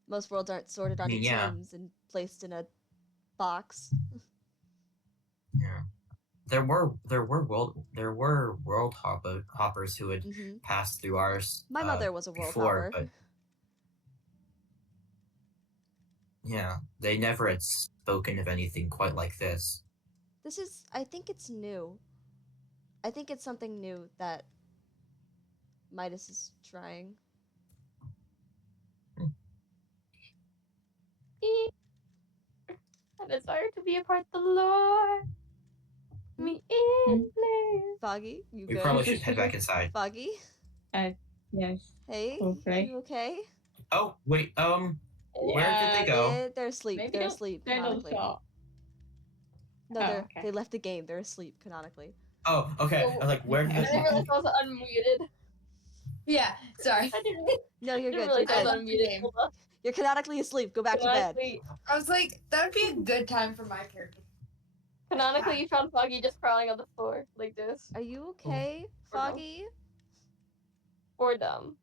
most worlds aren't sorted I onto mean, yeah, teams and placed in a box. yeah. There were hoppers who had Hmm. passed through ours My mother was a world before, hopper. but yeah, they never had spoken of anything quite like this. This is, I think it's new. I think it's something new that Midas is trying. Hmm. I desire to be a part of the lore. Me in place. Foggy, you We good? probably should head back inside. Foggy? Yes. Hey, Okay. you okay? Oh wait, where did they Yeah, go? They're asleep. maybe They're don't asleep stand on canonically. top. No, Oh, they okay. left the game. They're asleep canonically. Oh, okay. I Oh, was like, where did I they? didn't realize I was unmuted. Yeah, sorry. I didn't, No, you're didn't good. You're realize I was good. unmuted. Hold on. You're canonically asleep. Go back to bed. I was like, that would be a good time for my character. Canonically, you found Foggy just crawling on the floor like this. Are you okay, Or no. Foggy? Or dumb.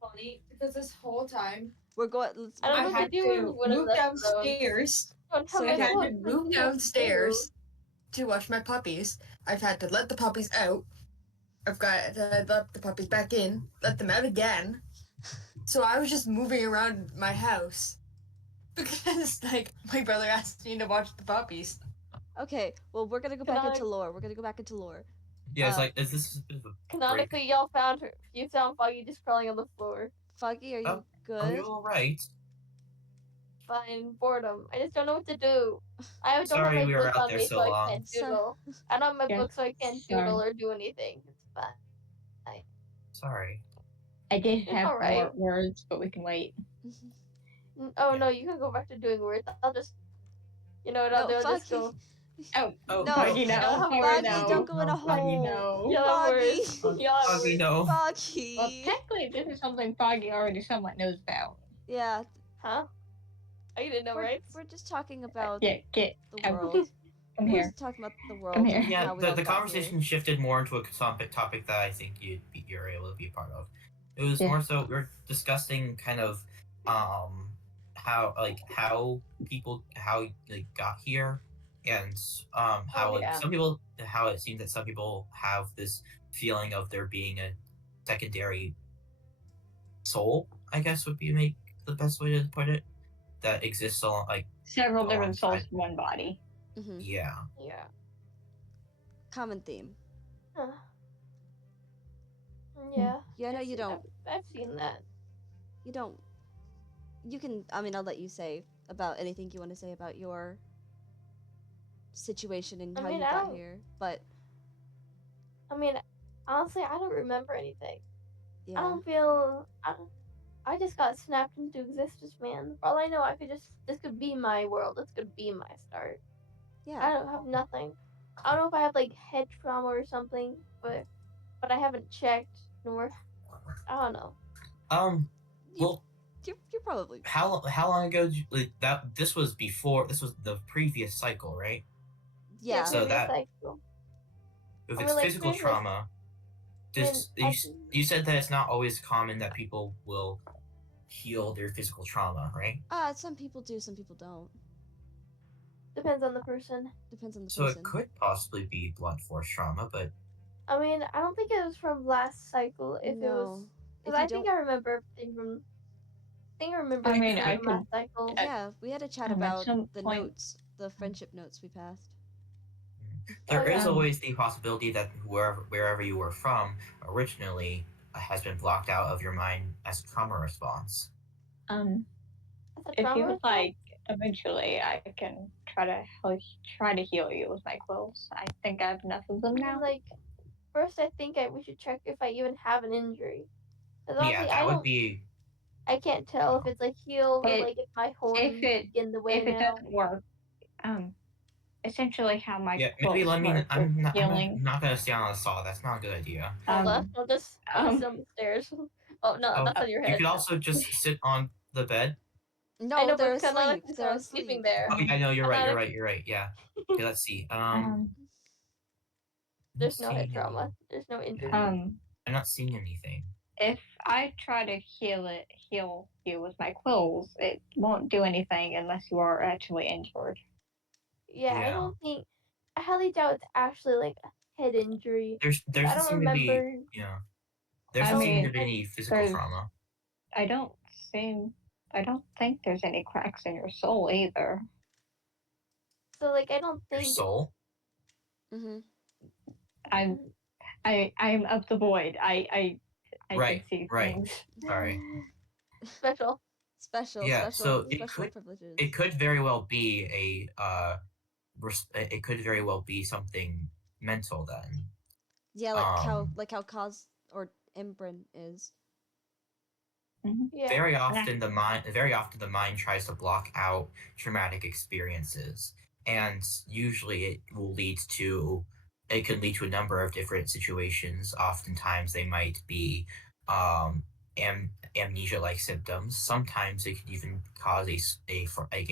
Funny, because this whole time We're going. Let's, I don't I know what had to do to when I'm move left alone. downstairs. Don't tell So me I had what to move do. downstairs to watch my puppies. I've had to let the puppies out. I've got to let the puppies back in, let them out again. So I was just moving around my house because, like, my brother asked me to watch the puppies. okay. Well, we're gonna go back into lore. We're gonna go back into lore. Yeah, it's like, is this a bit of a break? Canonically, y'all found her. You found Foggy just crawling on the floor. Foggy, are you Oh, good? Are you alright? Fine, boredom. I just don't know what to do. I don't Sorry have we my were book out on there me, so so I long. can't doodle. I don't have my Yeah, book, so I can't sorry. doodle or do anything. It's fine. Sorry. I did It's have alright. more words, but we can wait. Oh Yeah. no, you can go back to doing words. I'll just, you know what I'll do? No, I'll just Foggy. go. Oh, Oh, No. Foggy, Y'all no. have Foggy, words. Foggy, no. don't go in a Foggy, hole. no. Y'all have Foggy. words. Y'all have Foggy, words. no. Foggy. Well, technically, this is something Foggy already somewhat knows about. Yeah, Huh? Oh, you didn't know, right? we're just talking about Yeah, get the out. world. Come We're here. just talking about the Come world here. and Yeah, how we all the got conversation shifted more into a topic that I think you're able to be a part of. It was Yeah. more so we're discussing kind of how people got here and how yeah. some people how it seems that some people have this feeling of there being a secondary soul, I guess would be make the best way to put it, that exists along Several different souls alongside. in one body. Mm-hmm. Yeah. Yeah. Common theme. Huh. Yeah. Yeah, no, I've you seen- don't. I've seen that. You don't you can. I mean, I'll let you say about anything you want to say about your situation and I how mean, you got here. But I mean, honestly, I don't remember anything. I yeah, don't feel. I just got snapped into existence, man. For all I know, I could just. This could be my world. This could be my start. yeah. I don't have nothing. I don't know if I have like head trauma or something, but I haven't checked. Nor I don't know. You, Well, you're probably how long ago did you, like, that? This was the previous cycle, right? Yeah, yeah. So previous that cycle. if I it's mean, like physical previous. trauma, I mean, you said that it's not always common that people will heal their physical trauma, right? Some people do, some people don't. depends on the person. Depends on the So it person. could possibly be blunt force trauma, but I mean, I don't think it was from last cycle. If it was, No, if because you I think don't. I remember everything from. I think I remember I mean, everything I from could. last cycle. Yeah, we had a chat At about some the point, notes, the friendship notes we passed. there Oh is yeah. always the possibility that wherever you were from originally has been blocked out of your mind as a trauma response. um, That's a if trauma you would response. like, eventually I can try to heal you with my quills. I think I have enough of them I now. mean, like, first I think we should check if I even have an injury. Because Yeah, honestly, that would be. I can't tell if it's like healed or It like if my if horns it get in the way if it now. doesn't work, um, essentially how my Yeah, maybe quills let me. work with I'm healing. not gonna stay on the saw. That's not a good idea. Hold on, Um, I'll just sit on the stairs. Oh no, Oh, that's on your you head. could also just sit on the bed. I No, know, they're but kind of like asleep. this, They're I'm sleeping asleep. there. Oh, yeah, I know. You're I'm right. not. You're right. Yeah. Okay, let's see. um, I'm not There's no head seeing any. trauma. There's no Yeah, injury. um, I'm not seeing anything. if I try to heal you with my quills, it won't do anything unless you are actually injured. Yeah, I Yeah. don't think. I highly doubt it's actually like a head injury. There 'Cause I doesn't don't seem to be. remember. Yeah. There I doesn't I seem don't to mean, be like. any physical there's trauma. I don't seem I don't think there's any cracks in your soul either. So like, I don't Your think. soul. Mm-hmm. I'm I'm of the void. I can Right. see Right. things. Sorry. Special. Special, Yeah. special, So special privileges. it could very well be it could very well be something mental then. Yeah, Um. like how Cos or Imbrin is. Mm-hmm. Yeah. Very often the mind tries to block out traumatic experiences, and usually it can lead to a number of different situations. Oftentimes they might be amnesia like symptoms. Sometimes it can even cause a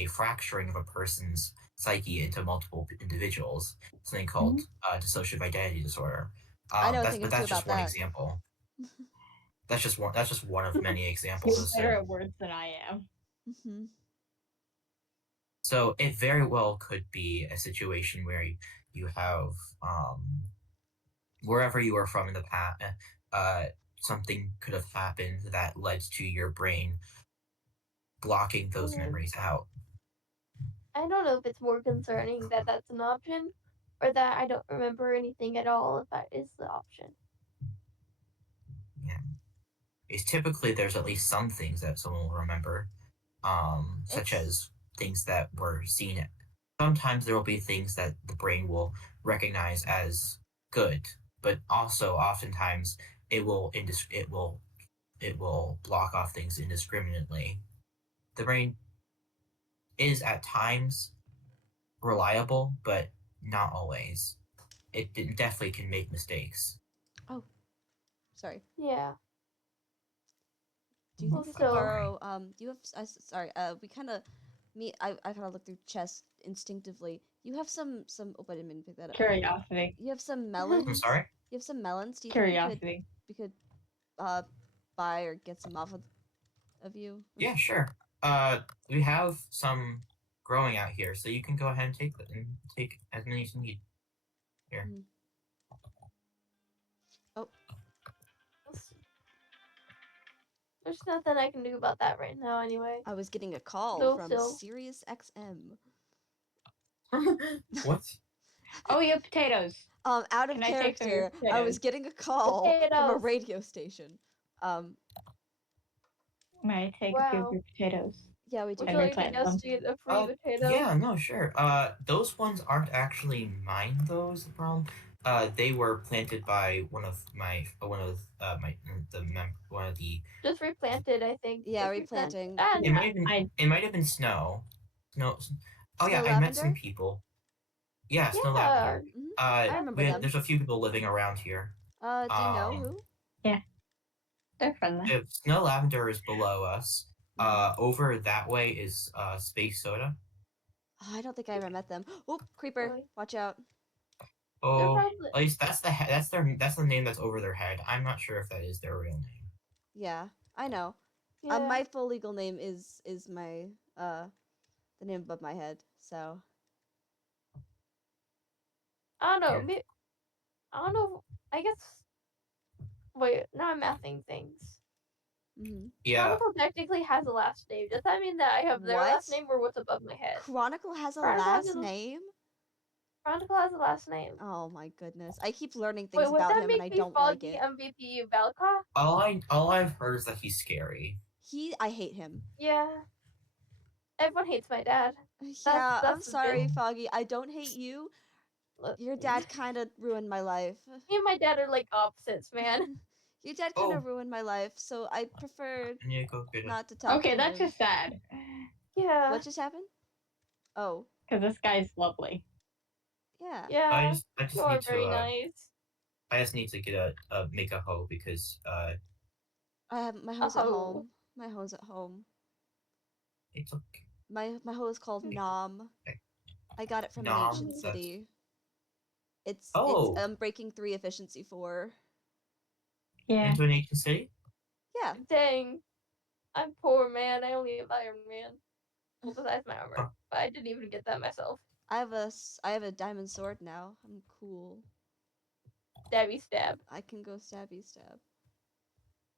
fracturing of a person's psyche into multiple individuals, something called Mm-hmm. dissociative identity disorder. I know a That's thing or but two that's just about one that. example. That's just one of many examples. You're better at words than I am. Mm-hmm. So it very well could be a situation where you have wherever you are from in the past, something could have happened that led to your brain blocking those Mm, memories out. I don't know if it's more concerning that that's an option, or that I don't remember anything at all if that is the option. Yeah, it's typically there's at least some things that someone will remember, such It's as things that were seen. Sometimes there will be things that the brain will recognize as good, but also oftentimes it will block off things indiscriminately. The brain is at times reliable, but not always. It definitely can make mistakes. oh, sorry. Yeah. Do you think we could Also, borrow? Do you have? Sorry. We kind of, me. I kind of look through chess instinctively. You have some. Oh, but I didn't mean to pick that up. Curiosity. You have some I'm melons. sorry. You have some melons. Do you think Curiosity. we could buy or get some off of you? Yeah, sure. We have some growing out here, so you can go ahead and take as many as you need. Here. Mm. Oh, there's nothing I can do about that right now anyway. I was getting a call No, from still. Sirius XM. What? Oh, you have potatoes. Out of Can I take some of your character, I was potatoes? getting a call from a Potatoes. radio station. May I take a few of Wow. your potatoes? Yeah, we Would do. And you like a replant guess them. to get a free potato? Yeah, no, sure. Those ones aren't actually mine, though, is the problem. They were planted by one of the. Just replanted, I think. Yeah, Just replanted. replanting. Ah, It might have been. I It might have been snow. No. Oh yeah, Snow I met some lavender? people. Yeah, snow yeah. lavender. Hmm. I remember them. There's a few people living around here. Do you know who? yeah, they're friendly. If snow lavender is below us. Mhm. Over that way is space soda. Oh, I don't think I ever met them. Oh, creeper! Boy. Watch out. They're Oh, probably at least that's the name that's over their head. I'm not sure if that is their real name. Yeah, I know. yeah. My full legal name is my the name above my head. So I don't know. Yeah. I don't know. I guess. Wait, now I'm mathing things. hmm Yeah. Chronicle technically has a last name. Does that mean that I have their What? last name or what's above my head? Chronicle has a Chronicle has last a- name. Chronicle has a last name. Oh my goodness! I keep learning Wait, things would about that him and I make me don't like Foggy it. MVP of Valka? All I've heard is that he's scary. I hate him. Yeah. Everyone hates my dad. Yeah, I'm that's the sorry, gist. Foggy. I don't hate you. Look, Your dad kind of ruined my life. Me and my dad are like opposites, man. Your dad kind Oh. of ruined my life, so I prefer I need to go get it. not to talk Okay, to that's him. just sad. Yeah. What just happened? Oh, Because this guy's lovely. yeah. Yeah. I just You are need very to nice. I just need to get make a hoe because I have my hoe's at Oh. home. My hoe's at home. it's okay. My hoe is called Nom. I got it from an Nom, ancient that's- city. It's Oh. breaking 3 efficiency 4. Yeah. Into an ancient city? Yeah. Dang. I'm poor, man. I only have Iron Man. Well, besides my armor. Huh. But I didn't even get that myself. I have a diamond sword now. I'm cool. Stabby stab. I can go stabby stab.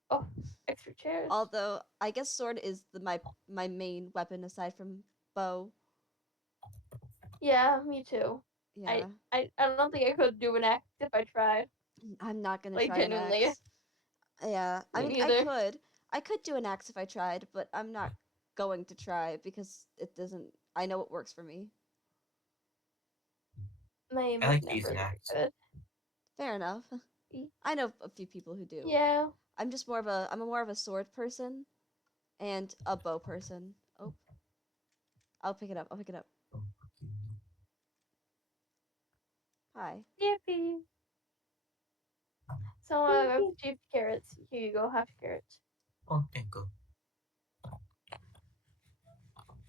Oh, extra chairs. Although I guess sword is my main weapon aside from bow. Yeah, me too. Yeah. I don't think I could do an axe if I tried. I'm not gonna Like, try an genuinely. axe. Yeah. I Me mean neither. I could do an axe if I tried, but I'm not going to try because it doesn't I know it works for me. My aim I was like to use never an that axe. good. Fair enough. E- I know a few people who do. Yeah. I'm just more of a sword person and a bow person. Oh. I'll pick it up. Hi. Yippee. So I've achieved carrots. Here you go, half carrots. Oh, thank you.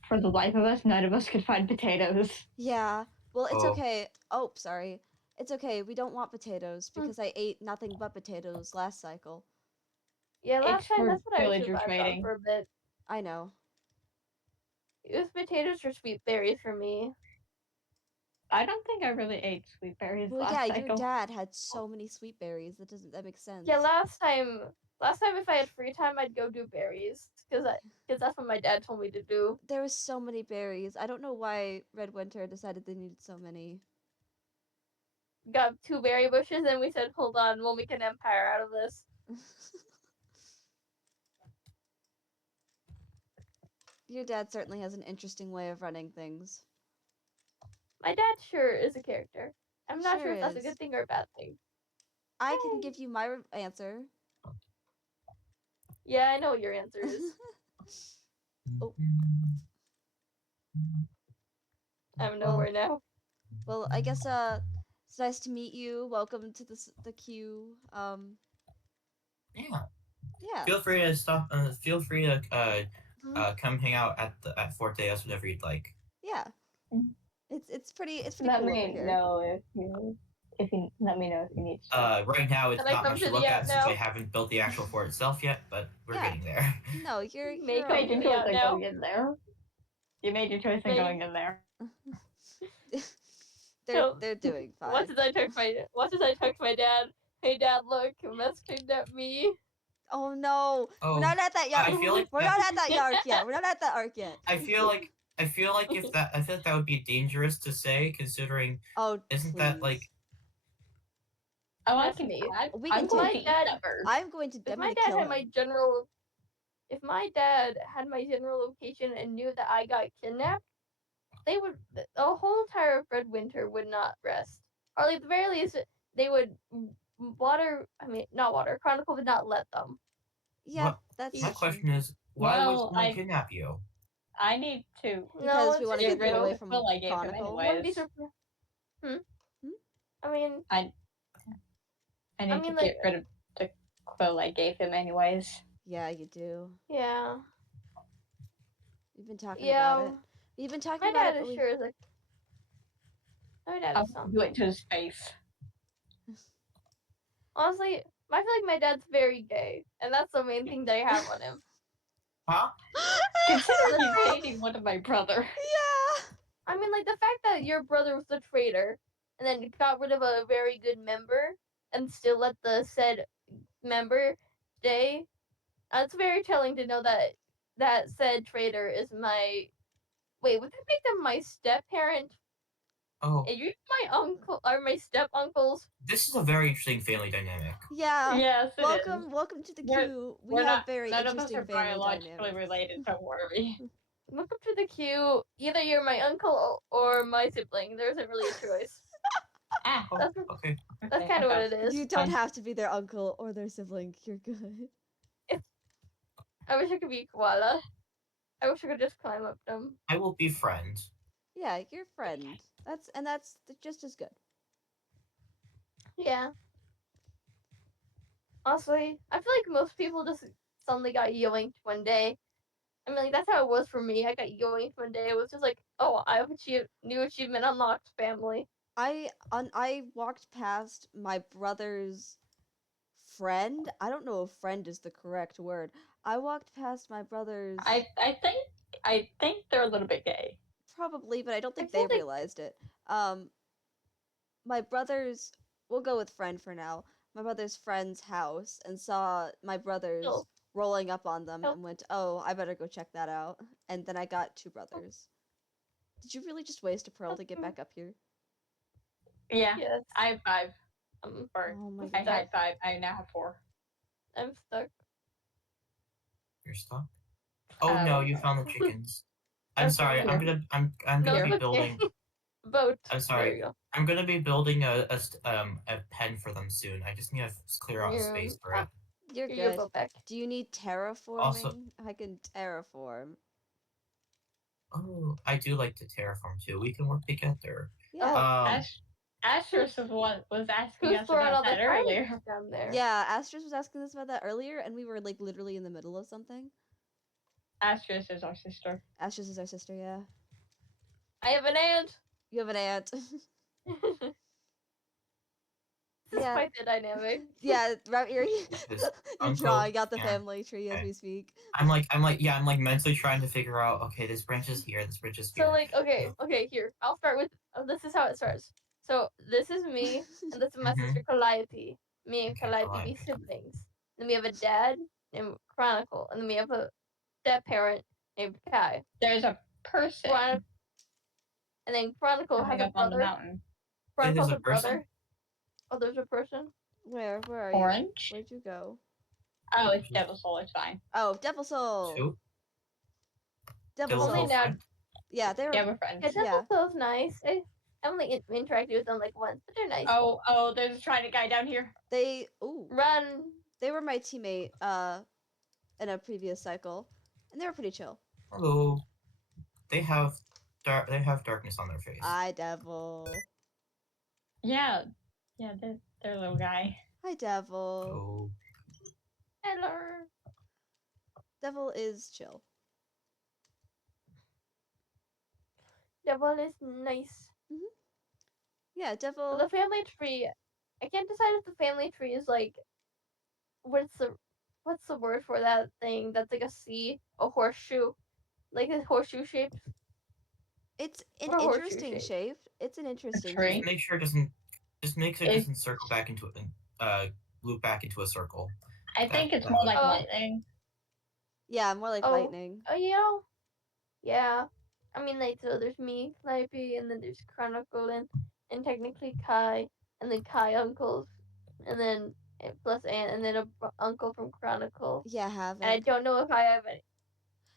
For the life of us, none of us could find potatoes. Yeah. Well, it's Oh. okay. Oh, sorry. It's okay. We don't want potatoes Hmm. because I ate nothing but potatoes last cycle. Yeah, last It's time for that's what I villager survived on trading. for a bit. I know. It was potatoes or sweet berries for me. I don't think I really ate sweet berries Well, last yeah, cycle. your dad had so many sweet berries. That makes sense. Yeah, last time if I had free time, I'd go do berries because that's what my dad told me to do. There was so many berries. I don't know why Red Winter decided they needed so many. Got 2 berry bushes, and we said, "Hold on, we'll make an empire out of this." Your dad certainly has an interesting way of running things. My dad sure is a character. I'm not Sure sure if that's a is. good thing or a bad thing. I can Yay. give you my answer. Yeah, I know what your answer is. Oh. I'm nowhere now. Well, I guess it's nice to meet you. Welcome to the queue. Yeah. Yeah. Feel free to stop. Feel free to Mhm. come hang out at Fort Deus whenever you'd like. Yeah. Mhm. It's pretty Let cool over me here. know if you let me know if you need stuff. Right now it's Can I not come much to to the look out at since now? I haven't built the actual fort itself yet, but we're Yeah. getting there. No, you're Make You made your Yeah, choice in no. going in there. You made your choice in Wait. going in there. they're doing fine. Once I talked to my dad, "Hey dad, look, Mess kidnapped me." Oh no, Oh, we're not at that I yard. feel like We're not at that arc yet. We're not at that arc yet. I feel like that would be dangerous to say, considering Oh, isn't that like please. Oh, I That's can. me. I'm We I'm can going take- to eat that first. I'm going to. If I'm my gonna dad kill had my him. general if my dad had my general location and knew that I got kidnapped, the whole entire Red Winter would not rest. Or like, at the very least, they would not water. Chronicle would not let them. Yeah, What? that's My true. question is, why would Well, someone kidnap you? I need to No, Because we it's want to just get get rid them of away the from quill I gave him Chronicle. wouldn't be anyways. surprised. Hmm? I mean, I need to mean, like, get rid of the quill I gave him anyways. Yeah, you do. yeah, We've been talking about it. yeah. We've been talking My about dad it. is sure is like. My dad I'll is something. do it to his face. Honestly, I feel like my dad's very gay, and that's the main thing they have on him. Huh? Considering he's dating one of my brother. Yeah. I mean, like the fact that your brother was a traitor, and then got rid of a very good member, and still let the said member stay. It's very telling to know that that said traitor is my. Wait, would that make them my step parent? Oh, Are you my uncle? Are my step uncles? this is a very interesting family dynamic. Yeah. Yes, it is. Welcome to the We're- queue. We We're have not. very None of us interesting are family biologically dynamics. related. Don't worry. Welcome to the queue. Either you're my uncle or my sibling. There isn't really a choice. Ah, Oh, That's okay. kind of what it is. You don't have to be their uncle or their sibling. You're good. I wish I could be a koala. I wish I could just climb up them. I will be friends. Yeah, you're friend. That's just as good. Yeah. Honestly, I feel like most people just suddenly got yoinked one day. I mean, like, that's how it was for me. I got yoinked one day. It was just like, oh, I have achieved new achievement unlocked, family. I walked past my brother's friend. I don't know if friend is the correct word. I walked past my brother's I think they're a little bit gay. probably, but I don't think feel they like- realized it. My brother's we'll go with friend for now. My brother's friend's house and saw my brothers Oh. rolling up on them Oh. and went, "Oh, I better go check that out." And then I got two brothers. Did you really just waste a pearl to get back up here? Yeah, Yes. I have 5. Or Oh my I god. had 5. I now have 4. I'm stuck. You're stuck. Oh no, you found the chickens. I'm That's sorry. fine. I'm gonna No, be it's okay. building. Boat. I'm There sorry. you go. I'm gonna be building a pen for them soon. I just need to clear out Yeah, space for it. You're Here, your good. boat back. Do you need terraforming? Also- I can terraform. Oh, I do like to terraform too. We can work together. Yeah. Um, Asterisk was asking Who's us throwing all about the that earlier. diamonds down there? Yeah, Astros was asking us about that earlier, and we were like literally in the middle of something. Asterisk is our sister. Astros is our sister, yeah. I have an aunt. You have an aunt. This is Yeah. quite the dynamic. Yeah, right, you're His uncle, drawing out the yeah. family tree as Okay. we speak. I'm like mentally trying to figure out. Okay, this branch is here. This branch is here. So like, okay, here. I'll start with. This is how it starts. So this is me, and this is my sister Calliope. Me and Okay, Calliope be Calliope. siblings. Then we have a dad named Chronicle, and then we have a step parent named Kai. There's a person And then Chronicle has coming a up on the brother. mountain. Chronicle has there's a a person? brother. Oh, there's a person. Where are Orange. you? Where'd you go? Oh, it's Devil Soul. It's fine. Oh, Devil Soul. Two. Devil Only Soul. now. friend? Yeah, they were. Yeah, we're friends. Yeah, Yeah. Devil Soul's nice. I only interacted with them like once, but they're nice. Oh, there's a trident guy down here. They Run. they were my teammate in a previous cycle, and they were pretty chill. Hello. They have darkness on their face. Hi, Devil. Yeah, they're a little guy. Hi, Devil. Oh. Hello. Devil is chill. Devil is nice. Yeah, Devil. The family tree. I can't decide if the family tree is like. What's the word for that thing? That's like a C, a horseshoe, like a horseshoe shape. It's an Or horseshoe interesting shape. shape. It's an interesting tree. shape. Make sure it doesn't. Just make sure it It- doesn't circle back into loop back into a circle. I think it's that more would- like Oh. lightning. Yeah, more like Oh. lightning. Oh, you know. Yeah. I mean, like, so there's me, Calliope, and then there's Chronicle, and technically Kai, and then Kai uncles, and then plus aunt, and then a uncle from Chronicle. Yeah, And I Havoc. don't know if I have any.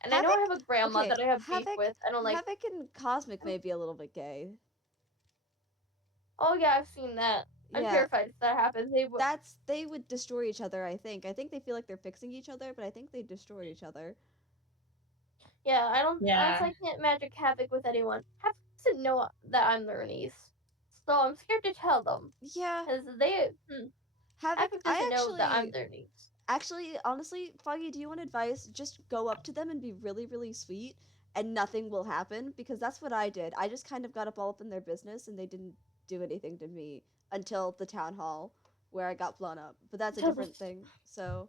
And I know I have a grandma Okay, that I have beef Havoc. with. I don't like. Havoc and Cosmic may be a little bit gay. Oh yeah, I've seen that. I'm Yeah, terrified if that happens. they would destroy each other. I think. I think they feel like they're fixing each other, but I think they destroy each other. Yeah, I don't. Yeah. Honestly, I can't magic Havoc with anyone. Havoc doesn't know that I'm their niece, so I'm scared to tell them Yeah, because they. Havoc. Havoc doesn't know that I'm their niece. Actually, honestly, Foggy, do you want advice? Just go up to them and be really, really sweet, and nothing will happen, because that's what I did. I just kind of got all up in their business, and they didn't do anything to me until the town hall, where I got blown up. But that's a Until the- different thing. So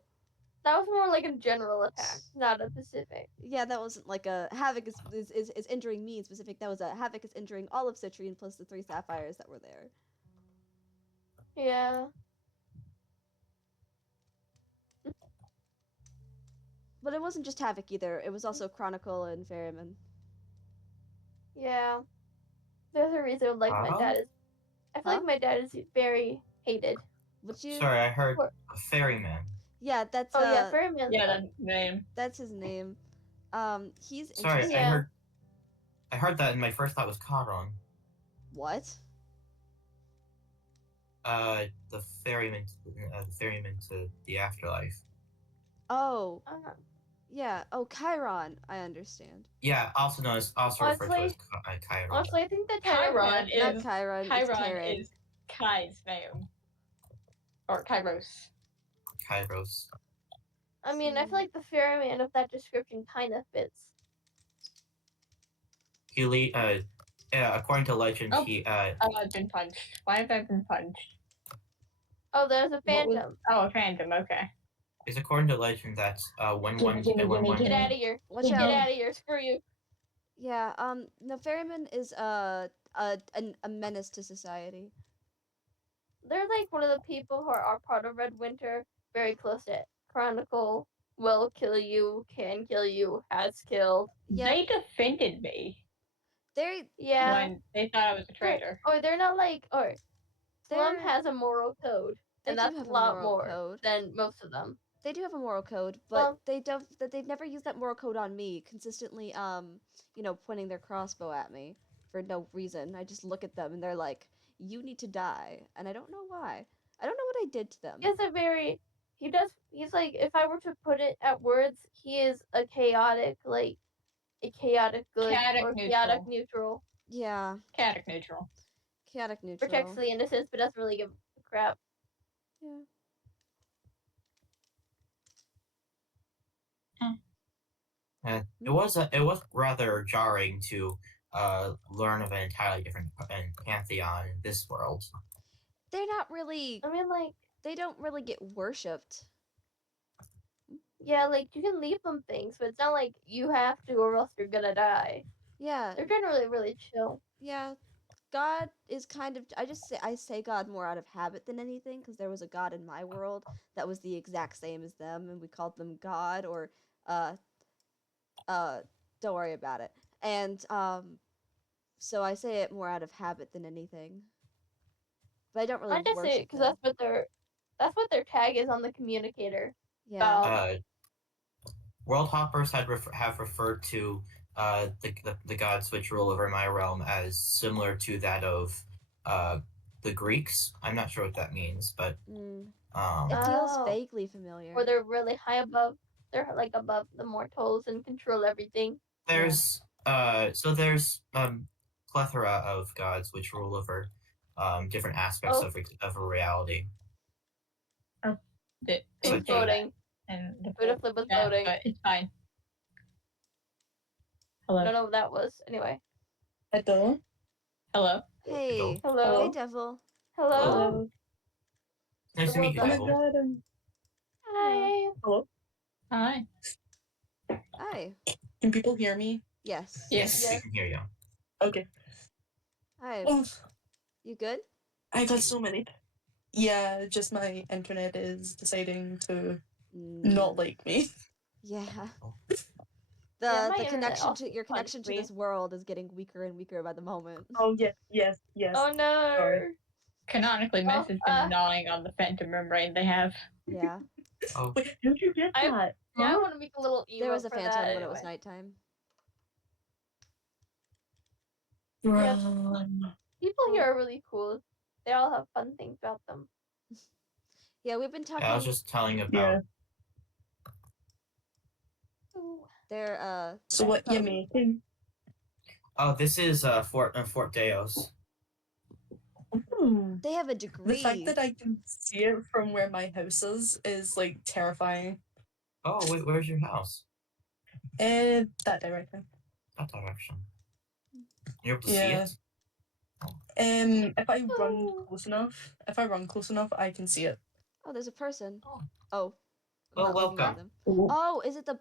That was more like a general attack, not a specific. yeah, that wasn't like a Havoc is injuring me in specific. That was a Havoc is injuring all of Citrine plus the 3 sapphires that were there. Yeah. But it wasn't just Havoc either. It was also Chronicle and Ferryman. Yeah. There's a reason like my dad is. I feel like my dad is very hated. Would you? Sorry, I heard ferryman. Yeah, that's Oh yeah, Ferryman. Yeah, that's the name. That's his name. He's Sorry, interesting. Yeah. I heard that, and my first thought was Charon. What? The ferryman to the afterlife. Oh. Yeah. Oh, Chiron. I understand. Yeah, also referred to as Chiron. Honestly, I think that Chiron Not is Chiron. It's Chiron Karen. is Kai's name. Or Kairos. Kairos. I mean, I feel like the ferryman of that description kind of fits. Yeah, according to legend, Oh. he I've been punched. Why have I been punched? Oh, there's a What was- phantom. Oh, a phantom. Okay. is according to legend that when one Gimme, Get out of here. Watch Get out. out of here. Screw you. Yeah. No, Ferryman is a menace to society. They're like one of the people who are part of Red Winter, very close to Chronicle. Will kill you, can kill you, has killed. Yeah. They defended me Yeah. when they thought I was a traitor. Or they're not like. Or Slum They're- has a moral code, They and do that's have a a lot moral more code. than most of them. They do have a moral code, but Well- they've never used that moral code on me, consistently pointing their crossbow at me for no reason. I just look at them and they're like, "You need to die." And I don't know why. I don't know what I did to them. He's like, if I were to put it at words, he is a chaotic good Chaotic or neutral. chaotic neutral. Yeah, Chaotic neutral. chaotic neutral. Protects the innocents, but doesn't really give a crap. Yeah. it was rather jarring to learn of an entirely different pantheon in this world. They're not really. I mean, like, They don't really get worshipped. yeah, like you can leave them things, but it's not like you have to, or else you're gonna die. Yeah. They're generally really chill. Yeah. God is kind of. I say God more out of habit than anything, because there was a God in my world that was the exact same as them, and we called them God, or don't worry about it. And so I say it more out of habit than anything. But I don't really I just say it worship because them. that's what their tag is on the communicator. Yeah. World hoppers have referred to the gods which rule over my realm as similar to that of the Greeks. I'm not sure what that means, but It feels Oh. vaguely familiar. Or they're really high above. They're like above the mortals and control everything. there's plethora of gods which rule over different aspects Oh. of a reality. They So It's say that, voting. and the Who to flip was yeah, voting. but it's fine. I Hello. don't know what that was. Anyway. Hello. Hello. Hey. Hello. Hey, Devil. Hello. Nice to meet you, Oh my Devil. Hi. Hello? Hi. Hi. Can people hear me? Yes. Yes. We can hear you. Okay. Hi. Oh, You good? I got so many. Yeah, just my internet is deciding to not like me. Yeah. Oh. Yeah, my The internet connection also to your connection punched to me. this world is getting weaker and weaker by the moment. Oh, yes. Oh no. Sorry. Canonically, Miss has been gnawing on the phantom membrane they have. Yeah. Oh, Wait, how'd you get that? Yeah, I want to make a little emote There was a for phantom that when it was anyway. nighttime. Yeah. Run. People here are really cool. They all have fun things about them. Yeah, we've been talking. yeah, I was just telling about. Yeah. Ooh. They're So what you making? Oh, this is Fort Deos. they have a The degree. fact that I can see it from where my house is like terrifying. Oh, wait, where's your house? And that direction. That direction. You're able to see Yeah. it? If I run close enough, I can see it. Oh, there's a person. Oh. Oh. I'm Well, not looking at welcome. them. Ooh. Oh, is it the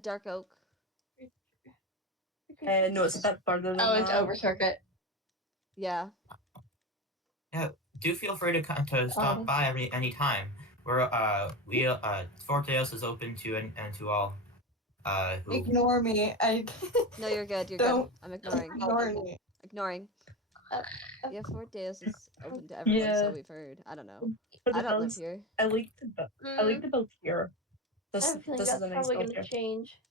dark oak? No, it's a bit further than Oh, it's that. over circuit. Yeah. Yeah, do feel free to stop by any time. Fort Deos is open to and to all. Who Ignore me. No, you're good. You're Don't good. I'm ignoring. ignore me. Ignoring. Uh, Yeah, Fort Deos is open to everyone, so Yeah. we've heard. I don't know. But I it don't live does. here. I like the build here. I This have a feeling this is that's a nice probably build going to here. change.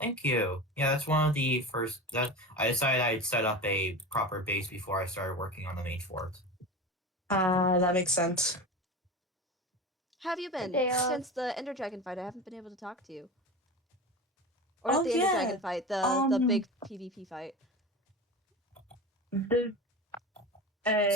Thank you. Yeah, that's one of the first that I decided I'd set up a proper base before I started working on the main fort. That makes sense. How have you been Theo. since the Ender Dragon fight? I haven't been able to talk to you. Or not Oh, the Ender yeah. Dragon fight, the big PvP fight. The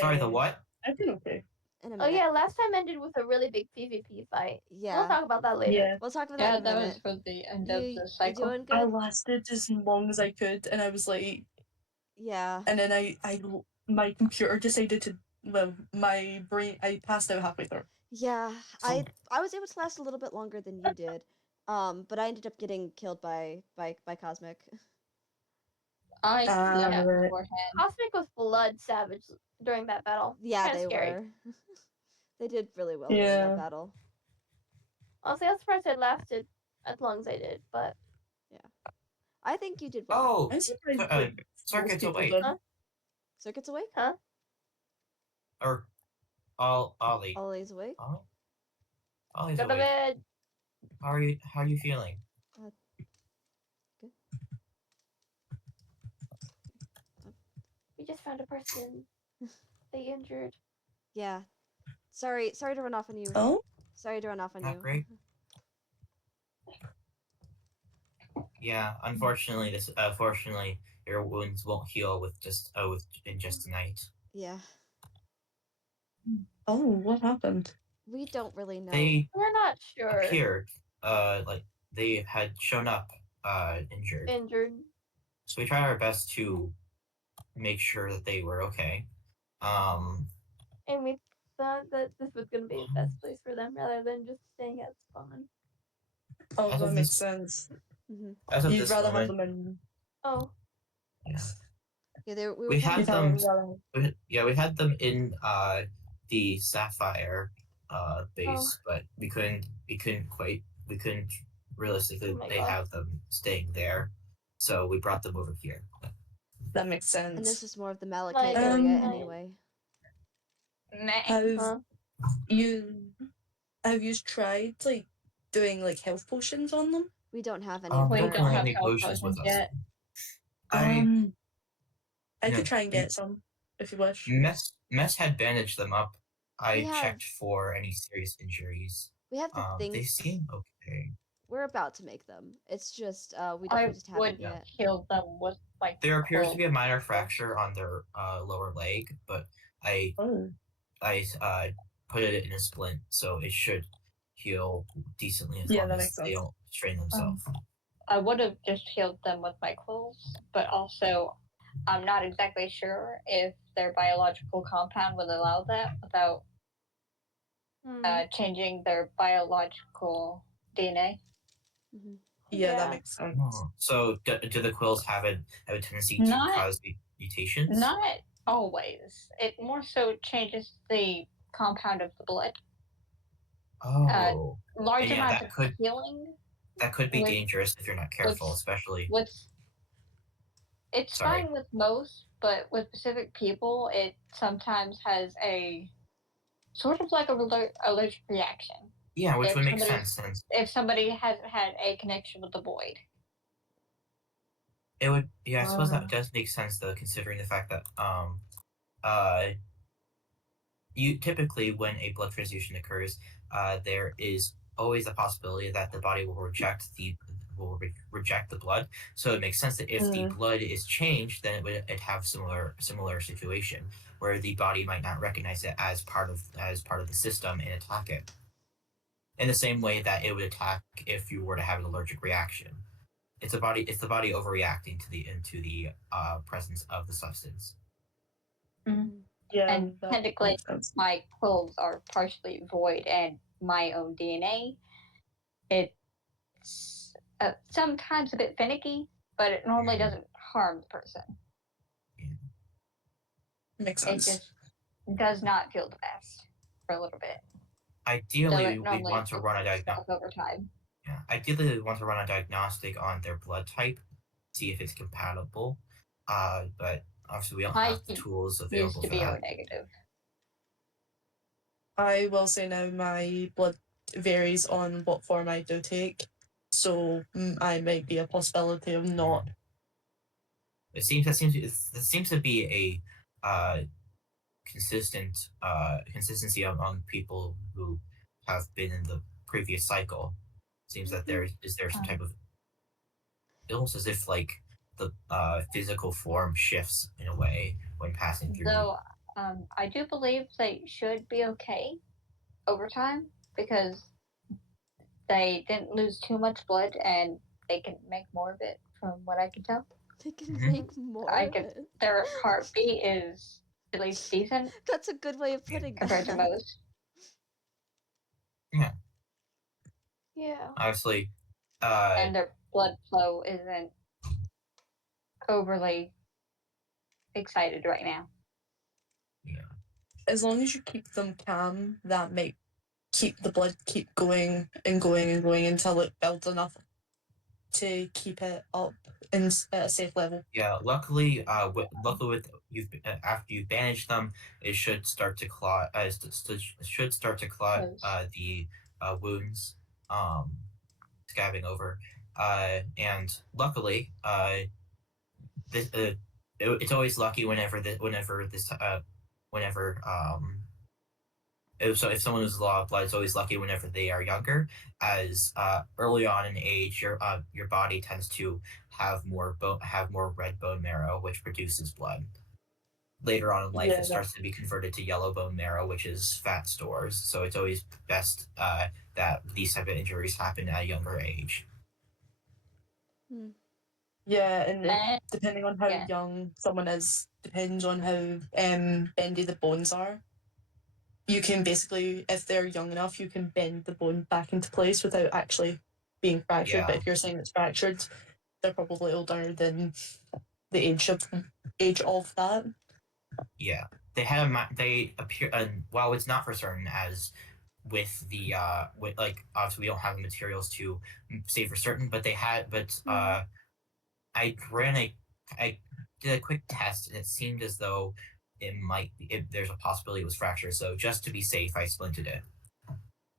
Sorry, the what? I've been okay. In a Oh minute. yeah, last time ended with a really big PvP fight. Yeah. We'll talk about that later. Yeah. We'll talk about Yeah, that in a that was minute. for the end of You the cycle. doing I good? lasted as long as I could, and I was like, Yeah. and then my computer decided to. Well, my brain. I passed out halfway through. Yeah. I was able to last a little bit longer than you did. But I ended up getting killed by Cosmic. I left Right. beforehand. Cosmic was blood savage during that battle. Yeah, Kinda they scary. were. They did really well during Yeah. that battle. Honestly, I'm surprised I lasted as long as I did, but I think you did well. Oh, I'm surprised. Circuit's most people awake. did. Huh? Circuit's awake? Huh? Or Ollie. Ollie's awake? Ollie's Go to awake. bed. How are you feeling? Good. We just found a person. They injured. Yeah. Sorry to run off on you. Oh. Sorry to run off on Not you. great. Yeah, unfortunately, your wounds won't heal in just a night. Yeah. Oh, what happened? We don't really know. They We're not sure. appeared, like they had shown up, injured. Injured. So we tried our best to make sure that they were okay. And we thought that this was going to be the best place for them rather than just staying at spawn. Oh, As that of makes this- sense. Mm-hmm. As of You'd this rather have moment, them in. Oh. yeah. Yeah, we were We had them. rather- We had them in the Sapphire base, but we couldn't realistically Oh my they God. have them staying there, so we brought them over here. That makes sense. And this is more of the Malachite Like, area Um, anyway. Have you tried like doing like health potions on them? We don't have any. We We don't don't have have any health potions with us. yet. I No, could try and we- get some if you wish. Mess had bandaged them up. I We have- checked for any serious injuries. We have the They things. seem okay. We're about to make them. It's just we I just haven't would yet. heal them with like. There appears to cold. be a minor fracture on their lower leg, but I Oh, put it in a splint, so it should heal decently as Yeah, long that as makes they sense. don't strain themselves. I would have just healed them with my clothes, but also I'm not exactly sure if their biological compound would allow that without changing their biological DNA. Mm-hmm. yeah, that makes sense. So do the quills have a tendency to Not- cause mutations? Not always. It more so changes the compound of the blood. Oh, Large Yeah, amounts that of could- healing. that could be with- dangerous if you're not careful, with- especially. With it's Sorry. fine with most, but with specific people, it sometimes has a sort of like a allergic reaction. Yeah, which would make sense since if somebody hasn't had a connection with the void. it would. Yeah, I suppose that does make sense though, considering the fact that you typically when a blood transfusion occurs, there is always a possibility that the body will reject the blood. So it makes sense that if the blood is changed, then it'd have similar situation where the body might not recognize it as part of the system and attack it. In the same way that it would attack if you were to have an allergic reaction. It's the body overreacting to the presence of the substance. Mm-hmm. Yeah, and technically, my quills are partially void and my own DNA. It's sometimes a bit finicky, but it normally doesn't harm the person. Makes sense. It just does not feel the best for a little bit. Ideally, we want to run a diagnostic over time. Yeah, ideally, we want to run a diagnostic on their blood type, see if it's compatible. But obviously, we don't have the tools available for that. Negative. I will say now my blood varies on what form I do take, so I might be a possibility of not. It seems to be a consistency among people who have been in the previous cycle. Seems that there some type of almost as if like the physical form shifts in a way when passing through. Though I do believe they should be okay over time because they didn't lose too much blood and they can make more of it from what I can tell. They can make more of it. Their heartbeat is at least decent. That's a good way of putting compared that. to most. Yeah. Yeah. Obviously. And their blood flow isn't overly excited right now. Yeah. As long as you keep them calm, that might keep the blood keep going and going and going until it builds enough to keep it up at a safe level. Yeah, luckily with after you bandage them, it should start to clot. Should start to clot the wounds, scabbing over, and luckily, it's always lucky if someone loses a lot of blood, it's always lucky whenever they are younger, as early on in age, your body tends to have more red bone marrow, which produces blood. Later on in life, it starts to be converted to yellow bone marrow, which is fat stores. So it's always best that these type of injuries happen at a younger age. Yeah, and depending on how young someone is, depends on how bendy the bones are. You can basically, if they're young enough, you can bend the bone back into place without actually being fractured. Yeah. But if you're saying it's fractured, they're probably older than the age of that. Yeah, they appear, and while it's not for certain, as with the with like obviously we don't have the materials to say for certain, but I did a quick test and it seemed as though there's a possibility it was fractured. So just to be safe, I splinted it.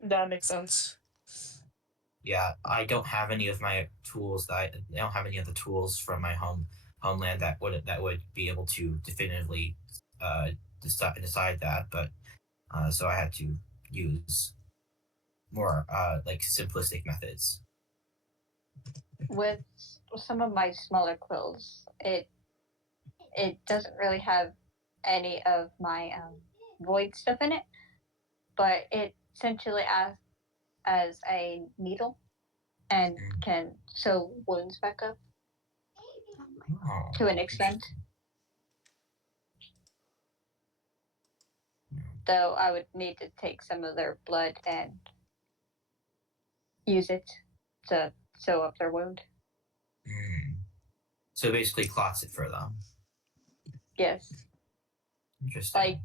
That makes sense. Yeah, I don't have any of my tools. I don't have any of the tools from my homeland that would be able to definitively decide that. But so I had to use more like simplistic methods. With some of my smaller quills, it doesn't really have any of my void stuff in it, but it essentially acts as a needle and can sew wounds back up to an extent. Though I would need to take some of their blood and use it to sew up their wound. So basically clots it for them. Yes. Interesting.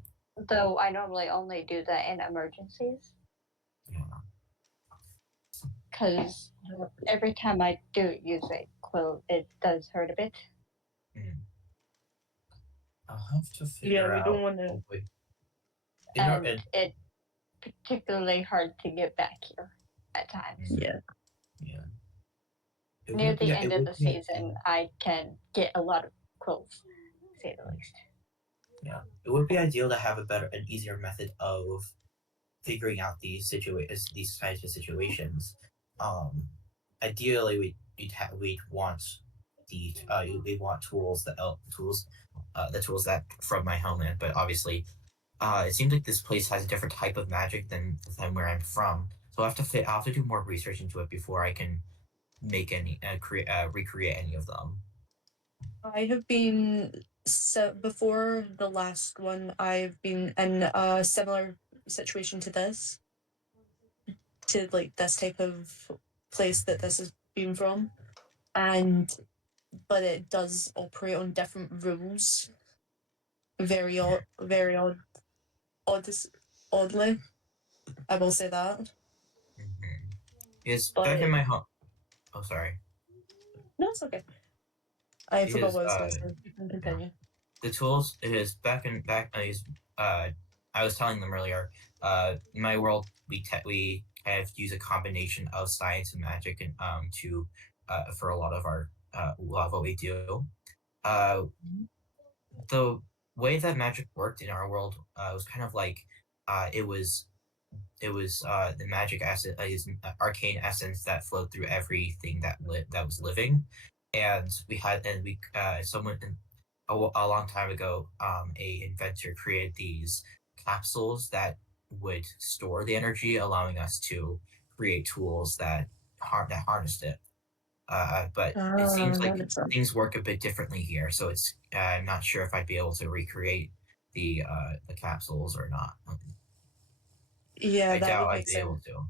Though I normally only do that in emergencies. Yeah. Because every time I do use a quill, it does hurt a bit. I'll have to figure Yeah, we out. don't want to. hopefully- And it's particularly hard to get back here at times. Yeah. Yeah. Near the end of the season, I can get a lot of quills, to say the least. Yeah, it would be ideal to have an easier method of figuring out these types of situations. Ideally, we'd want we want the tools that from my homeland, but obviously, it seems like this place has a different type of magic than where I'm from. So I'll have to do more research into it before I can make recreate any of them. I have been before the last one. I've been in a similar situation to this, to like this type of place that this has been from, but it does operate on different rules. Very oddly. I will say that. Mm-hmm. Is But back in my home. Oh, sorry. no, it's okay. I forgot Because what I was going to say. You can continue. the tools it is I was telling them earlier, in my world we kind of use a combination of science and magic and to for a lot of what we do. The way that magic worked in our world was kind of like it was the magic arcane essence that flowed through everything that was living, and we someone a long time ago, a inventor created these capsules that would store the energy, allowing us to create tools that harnessed it. But it seems like That makes sense. things work a bit differently here, so I'm not sure if I'd be able to recreate the capsules or not. Yeah, I that doubt would I'd make be able sense. to.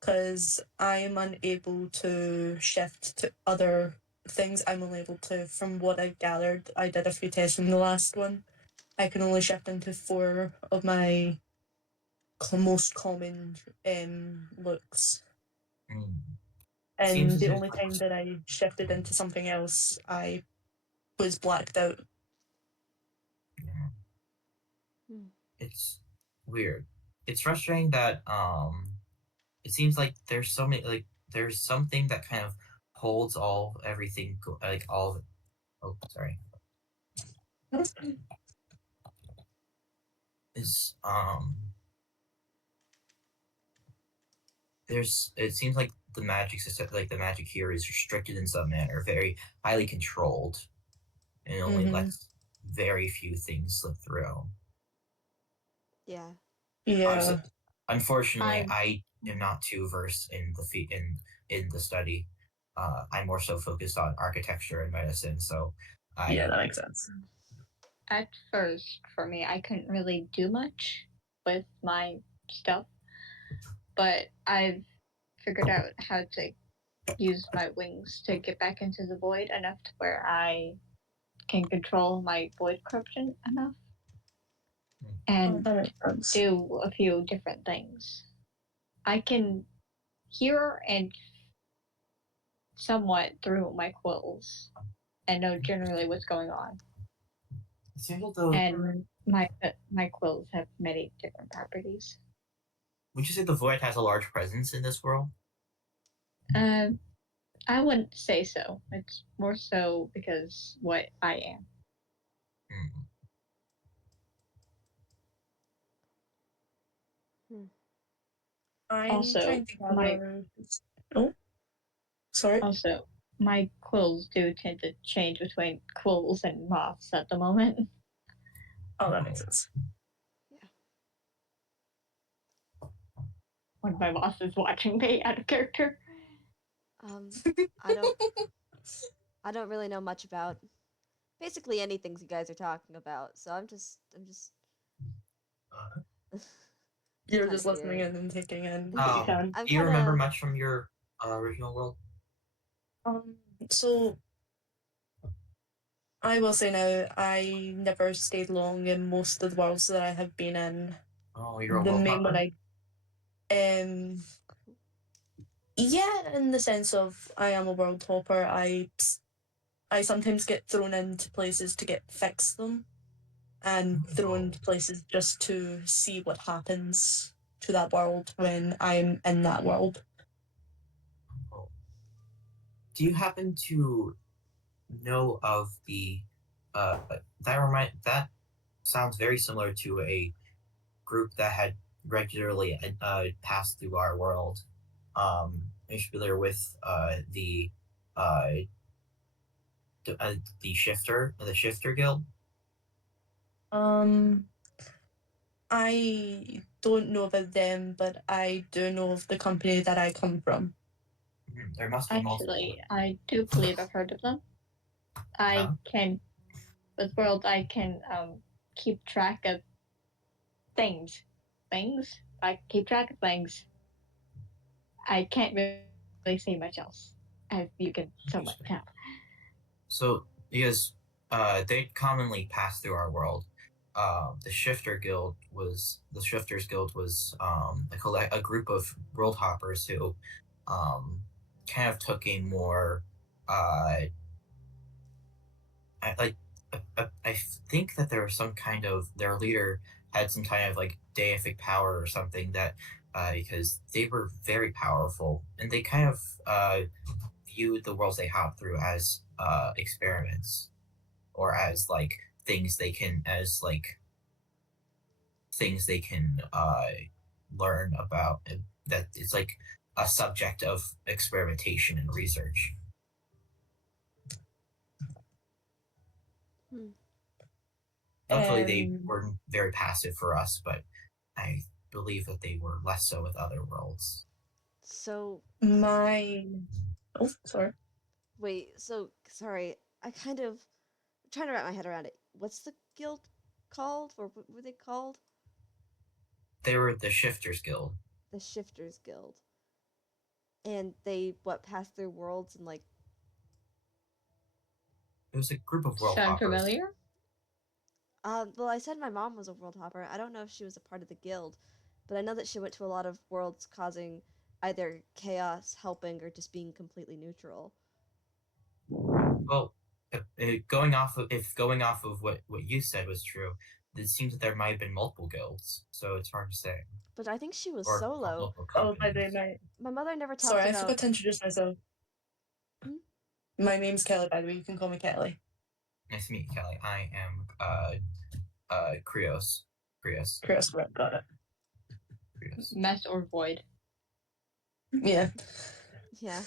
Because I'm unable to shift to other things. I'm only able to, from what I've gathered, I did a few tests from the last one. I can only shift into 4 of my most common looks. And Seems the as if only time that I shifted into something else, I was blacked out. It's weird. It's frustrating that it seems like there's something that kind of holds everything like all. Oh, sorry. Is there's it seems like the magic system, like the magic here, is restricted in some manner, very highly controlled, and only lets very few things slip through. Yeah. Yeah. Unfortunately, I am not too versed in the study. I'm more so focused on architecture and medicine, so Yeah, that makes sense. At first, for me, I couldn't really do much with my stuff, but I've figured out how to use my wings to get back into the void enough to where I can control my void corruption enough and do a few different things. I can hear and somewhat through my quills and know generally what's going on. And my quills have many different properties. Would you say the void has a large presence in this world? I wouldn't say so. It's more so because what I am. I'm also, trying to gather. Sorry. Also, my quills do tend to change between quills and moths at the moment. Oh, that makes sense. Yeah. One of my moths is watching me out of character. I don't really know much about basically anything you guys are talking about, so I'm just You're just listening in and taking in what you can. Do you remember much from your original world? So I will say now, I never stayed long in most of the worlds that I have been in. Oh, you're a the world main hopper? one yeah, in the sense of I am a world hopper. I sometimes get thrown into places to fix them, and thrown to places just to see what happens to that world when I'm in that world. Do you happen to know of the that sounds very similar to a group that had regularly passed through our world. Are you familiar with uh, the Shifter Guild? I don't know about them, but I do know of the company that I come from. There must be multiple. Actually, I do believe I've heard of them. I can, with worlds, I can keep track of things. I keep track of things. I can't really say much else, as you can somewhat tell. So, because they commonly pass through our world, the Shifters Guild was a group of world hoppers who kind of took a more I think that there was some kind of their leader had some kind of like deific power or something that because they were very powerful and they kind of viewed the worlds they hopped through as experiments or as like things they can as like things they can learn about that it's like a subject of experimentation and research. Luckily, they were very passive for us, but I believe that they were less so with other worlds. So Oh, sorry. wait, so sorry. I'm trying to wrap my head around it. What's the guild called, or what were they called? They were the Shifters Guild. The Shifters Guild. And they pass through worlds and like. It was a group of world Sound hoppers. familiar? Well, I said my mom was a world hopper. I don't know if she was a part of the guild, but I know that she went to a lot of worlds causing either chaos, helping, or just being completely neutral. Well, going off of what you said was true, it seems that there might have been multiple guilds, so it's hard to say. But I think she was Or solo. By the way, my mother never talked sorry, about. I forgot to introduce myself. My name's Kelly, by the way. You can call me Kelly. Nice to meet you, Kelly. I am Krios. Krios, right, got it. Krios. Mess or void. Yeah. Yeah.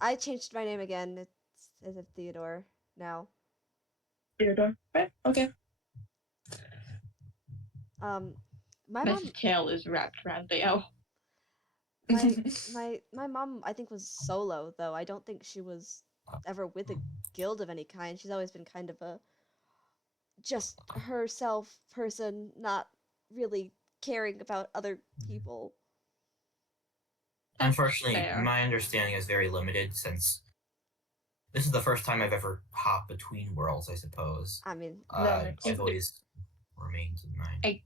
I changed my name again. It's Theodore now. Theodore. Right, okay. My Mess's mom. tail is wrapped around Theo. My mom, I think, was solo though. I don't think she was ever with a guild of any kind. She's always been kind of a just herself person, not really caring about other people. Unfortunately, fair. my understanding is very limited since this is the first time I've ever hopped between worlds, I suppose. I mean, I've always remained in mine.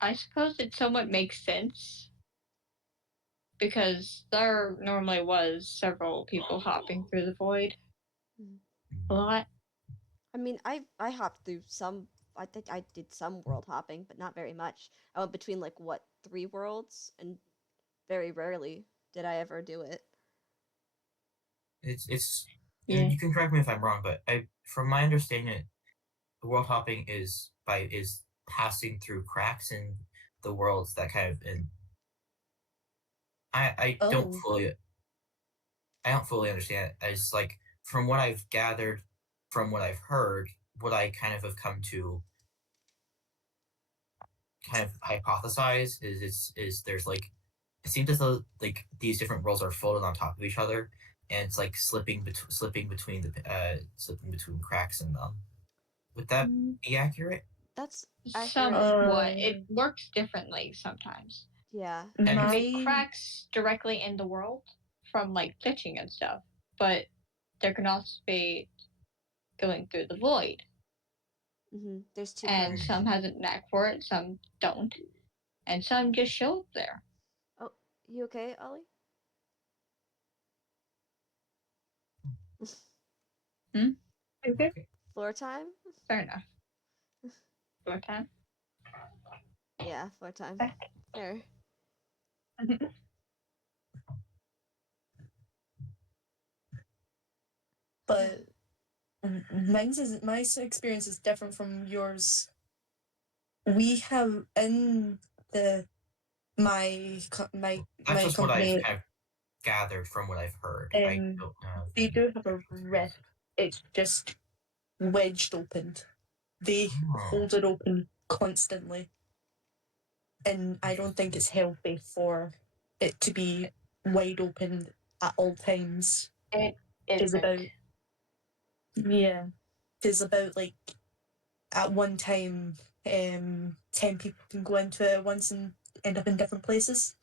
I suppose it somewhat makes sense because there normally was several people hopping through the void a lot. I mean, I hopped through some. I think I did some world hopping, but not very much. I went between like 3 worlds, and very rarely did I ever do it. It's Yeah. you can correct me if I'm wrong, but from my understanding, the world hopping is passing through cracks in the worlds that kind of and I don't fully understand it. It's like from what I've gathered, from what I've heard, what I kind of have come to kind of hypothesize is there's like it seems as though like these different worlds are folded on top of each other and it's like slipping between cracks in them. Would that be accurate? That's somewhat. It works differently sometimes. Yeah. There can be cracks directly in the world from like glitching and stuff, but there can also be going through the void. There's 2 and kinds. some has a knack for it, some don't, and some just show up there. Oh, you okay, Ollie? Okay. Floor time? Fair enough. Floor time. Yeah, floor time. Fair. But my experience is different from yours. We have in the my That's just what company. I've kind of gathered from what I've heard. I don't know. They do have a rift. It's just wedged open. They hold it open constantly, and I don't think it's healthy for it to be wide open at all times. It It's isn't. about It's about like at one time, 10 people can go into it at once and end up in different places.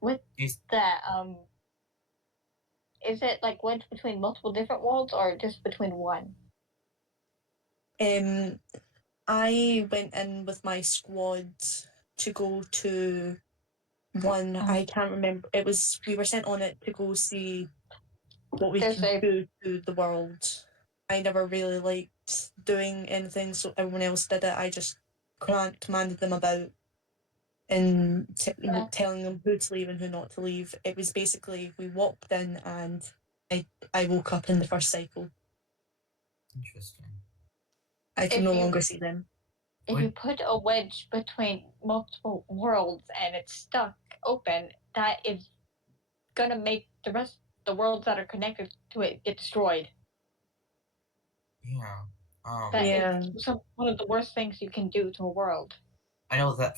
With that, is it like wedged between multiple different worlds or just between one? I went in with my squad to go to one. I can't remember. We were sent on it to go see what we can do to the world. I never really liked doing anything, so everyone else did it. I just commanded them about and telling them who to leave and who not to leave. It was basically we walked in and I woke up in the first cycle. Interesting. I can no longer see them. If you put a wedge between multiple worlds and it's stuck open, that is gonna make the rest of the worlds that are connected to it get destroyed. Yeah. That is one of the worst things you can do to a world. I know that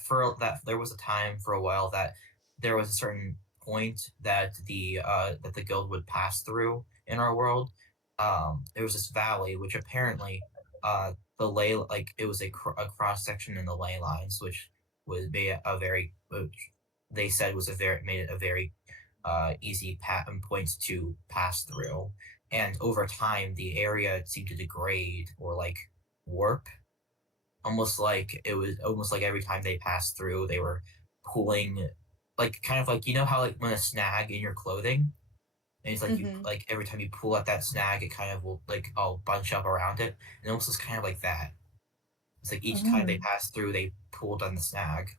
there was a time for a while that there was a certain point that the guild would pass through in our world. There was this valley which apparently it was a cross section in the ley lines, which was made which they said was made it a very easy point to pass through. And over time, the area seemed to degrade or like warp, almost like every time they passed through, they were pulling, like kind of like, you know how like when a snag in your clothing, and it's like you like every time you pull at that snag, it kind of will like all bunch up around it, and it almost is kind of like that. It's like each time they passed through, they pulled on the snag.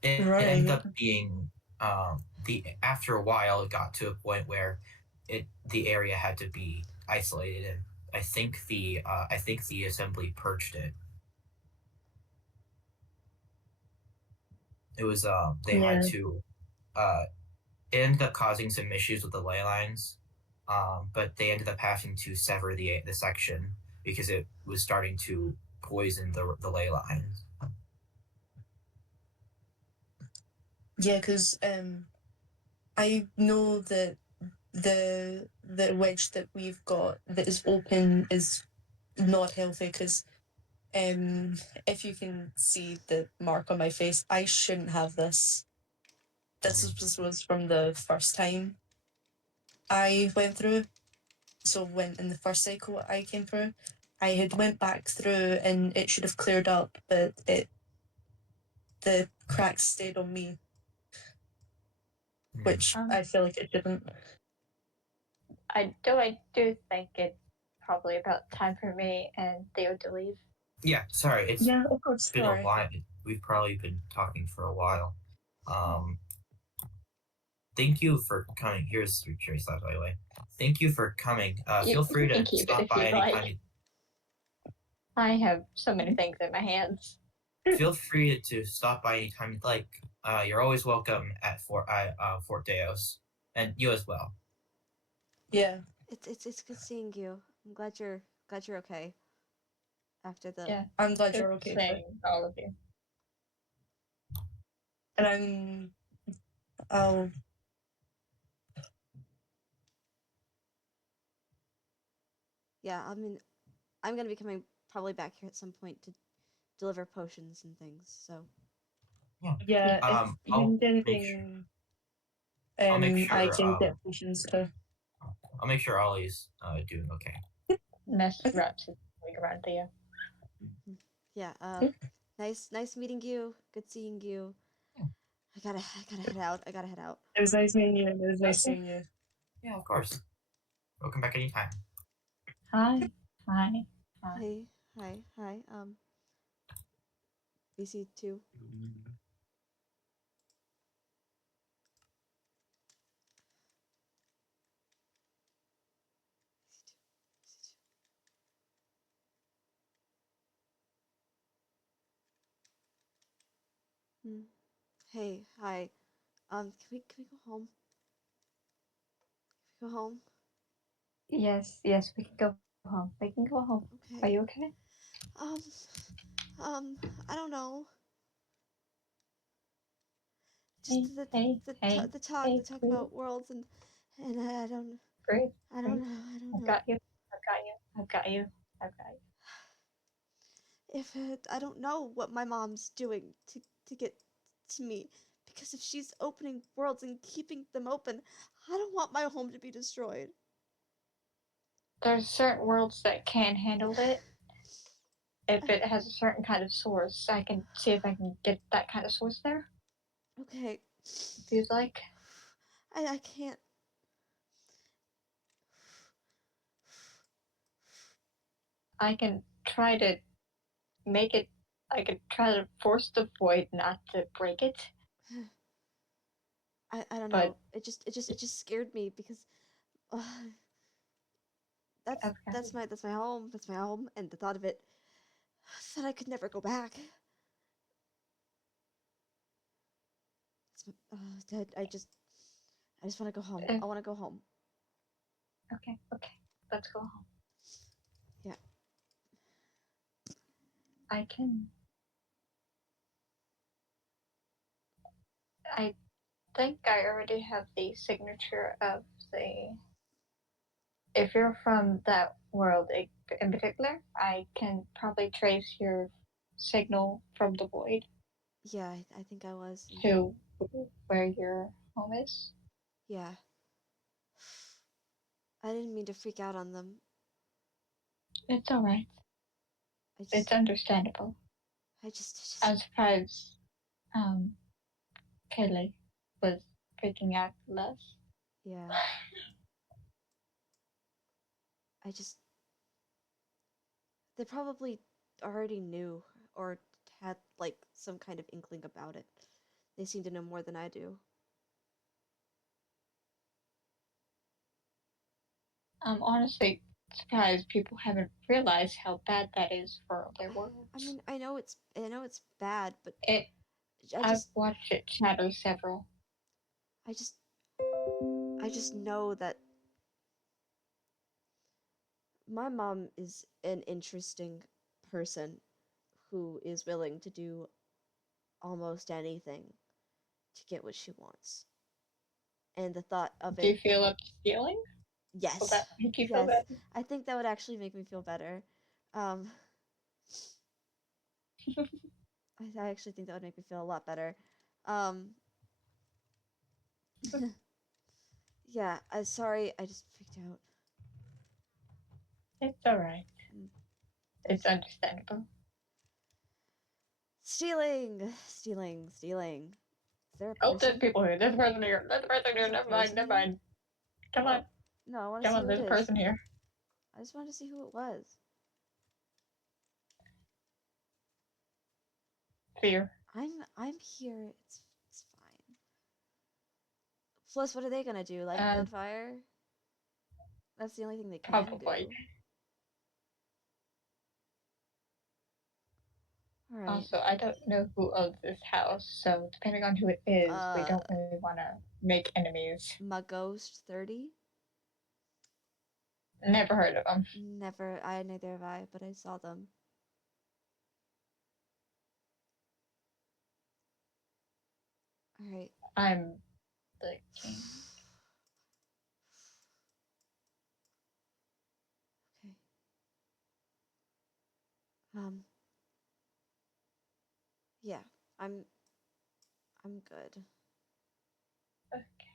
It ended up being after a while, it got to a point where the area had to be isolated, and I think the assembly purged it. It was they had to it ended up causing some issues with the ley lines, but they ended up having to sever the section because it was starting to poison the ley lines. Yeah, because I know that the wedge that we've got that is open is not healthy because if you can see the mark on my face, I shouldn't have this. This was from the first time I went through. So when in the first cycle I came through, I had went back through and it should have cleared up, but the cracks stayed on me, which I feel like it didn't. I do think it's probably about time for me and Theo to leave. Yeah, sorry. It's of course, been a while. We've probably been talking for a while. Thank you for coming. Here's your cherry slab, by the way. Thank you for coming. Feel free to stop by anytime. I have so many things in my hands. Feel free to stop by anytime you'd like. You're always welcome at Fort Deos, and you as well. Yeah, it's good seeing you. I'm glad you're okay. After the I'm glad you're okay. Seeing all of you. And yeah, I mean, I'm gonna be coming probably back here at some point to deliver potions and things. So yeah, if you need anything, I can get potions too. I'll make sure Ollie's doing okay. Reps going around Theo. Yeah. Nice meeting you. Good seeing you. I gotta head out. It was nice meeting you. It was nice seeing you. Yeah, of course. Welcome back anytime. Hi. Hey, hi. VC2. Hmm. Hey, hi. Can we go home? Can we go home? Yes, we can go home. We can go home. Are you Okay. okay? Um, I don't know. Just Hey, hey, hey, the hey, talk breathe, about worlds and breathe, I don't breathe. know. I don't I've know. got you. I've got you. I've got you. I've got you. If I don't know what my mom's doing to get to me, because if she's opening worlds and keeping them open, I don't want my home to be destroyed. There's certain worlds that can handle it. If I, it has a certain kind of source, I can see if I can get that kind of source there. okay. If you'd like, I can't. I can try to make it. I could try to force the void not to break it, I don't but know. It just scared me because uh, okay. that's my home. That's my home, and the thought of it said I could never go back. Dad, I just want to go home. If, I want to go home. okay. Let's go home. Yeah. I can. I think I already have the signature of the. If you're from that world in particular, I can probably trace your signal from the void Yeah, I think I was. to where your home is. Yeah. I didn't mean to freak out on them. It's alright. I just, It's understandable. I just, I'm surprised Kaylee was freaking out less. yeah. I just, they probably already knew or had like some kind of inkling about it. They seem to know more than I do. I'm honestly surprised people haven't realized how bad that is for their I worlds. mean, I know it's bad, but It. I I've just, watched it shatter several. I just, I just know that my mom is an interesting person who is willing to do almost anything to get what she wants. And the thought of Do it, you feel up to stealing? Will yes, that make you feel yes, better? I think that would actually make me feel better. Um, I actually think that would make me feel a lot better. Um, yeah, I'm sorry, I just freaked out. It's alright. Mm, It's understandable. stealing. Is there a Oh, there's person? people here. There's a person here. There's a person here. There's a Never mind. person Never here? mind. Come Oh, on. no, I want to Come see on. who it There's a is. person here. I just wanted to see who it was. Fear. I'm here. It's fine. Plus, what are they gonna do? Light me Um, on fire? That's the only thing they can probably. do. All right. Also, I don't know who owns this house, so depending on who it is, we Uh, don't really want to make enemies. my ghost 30. Never heard of them. Never. I neither have I, but I saw them. All right. I'm the king. Okay. Um. Yeah. I'm. I'm good. Okay.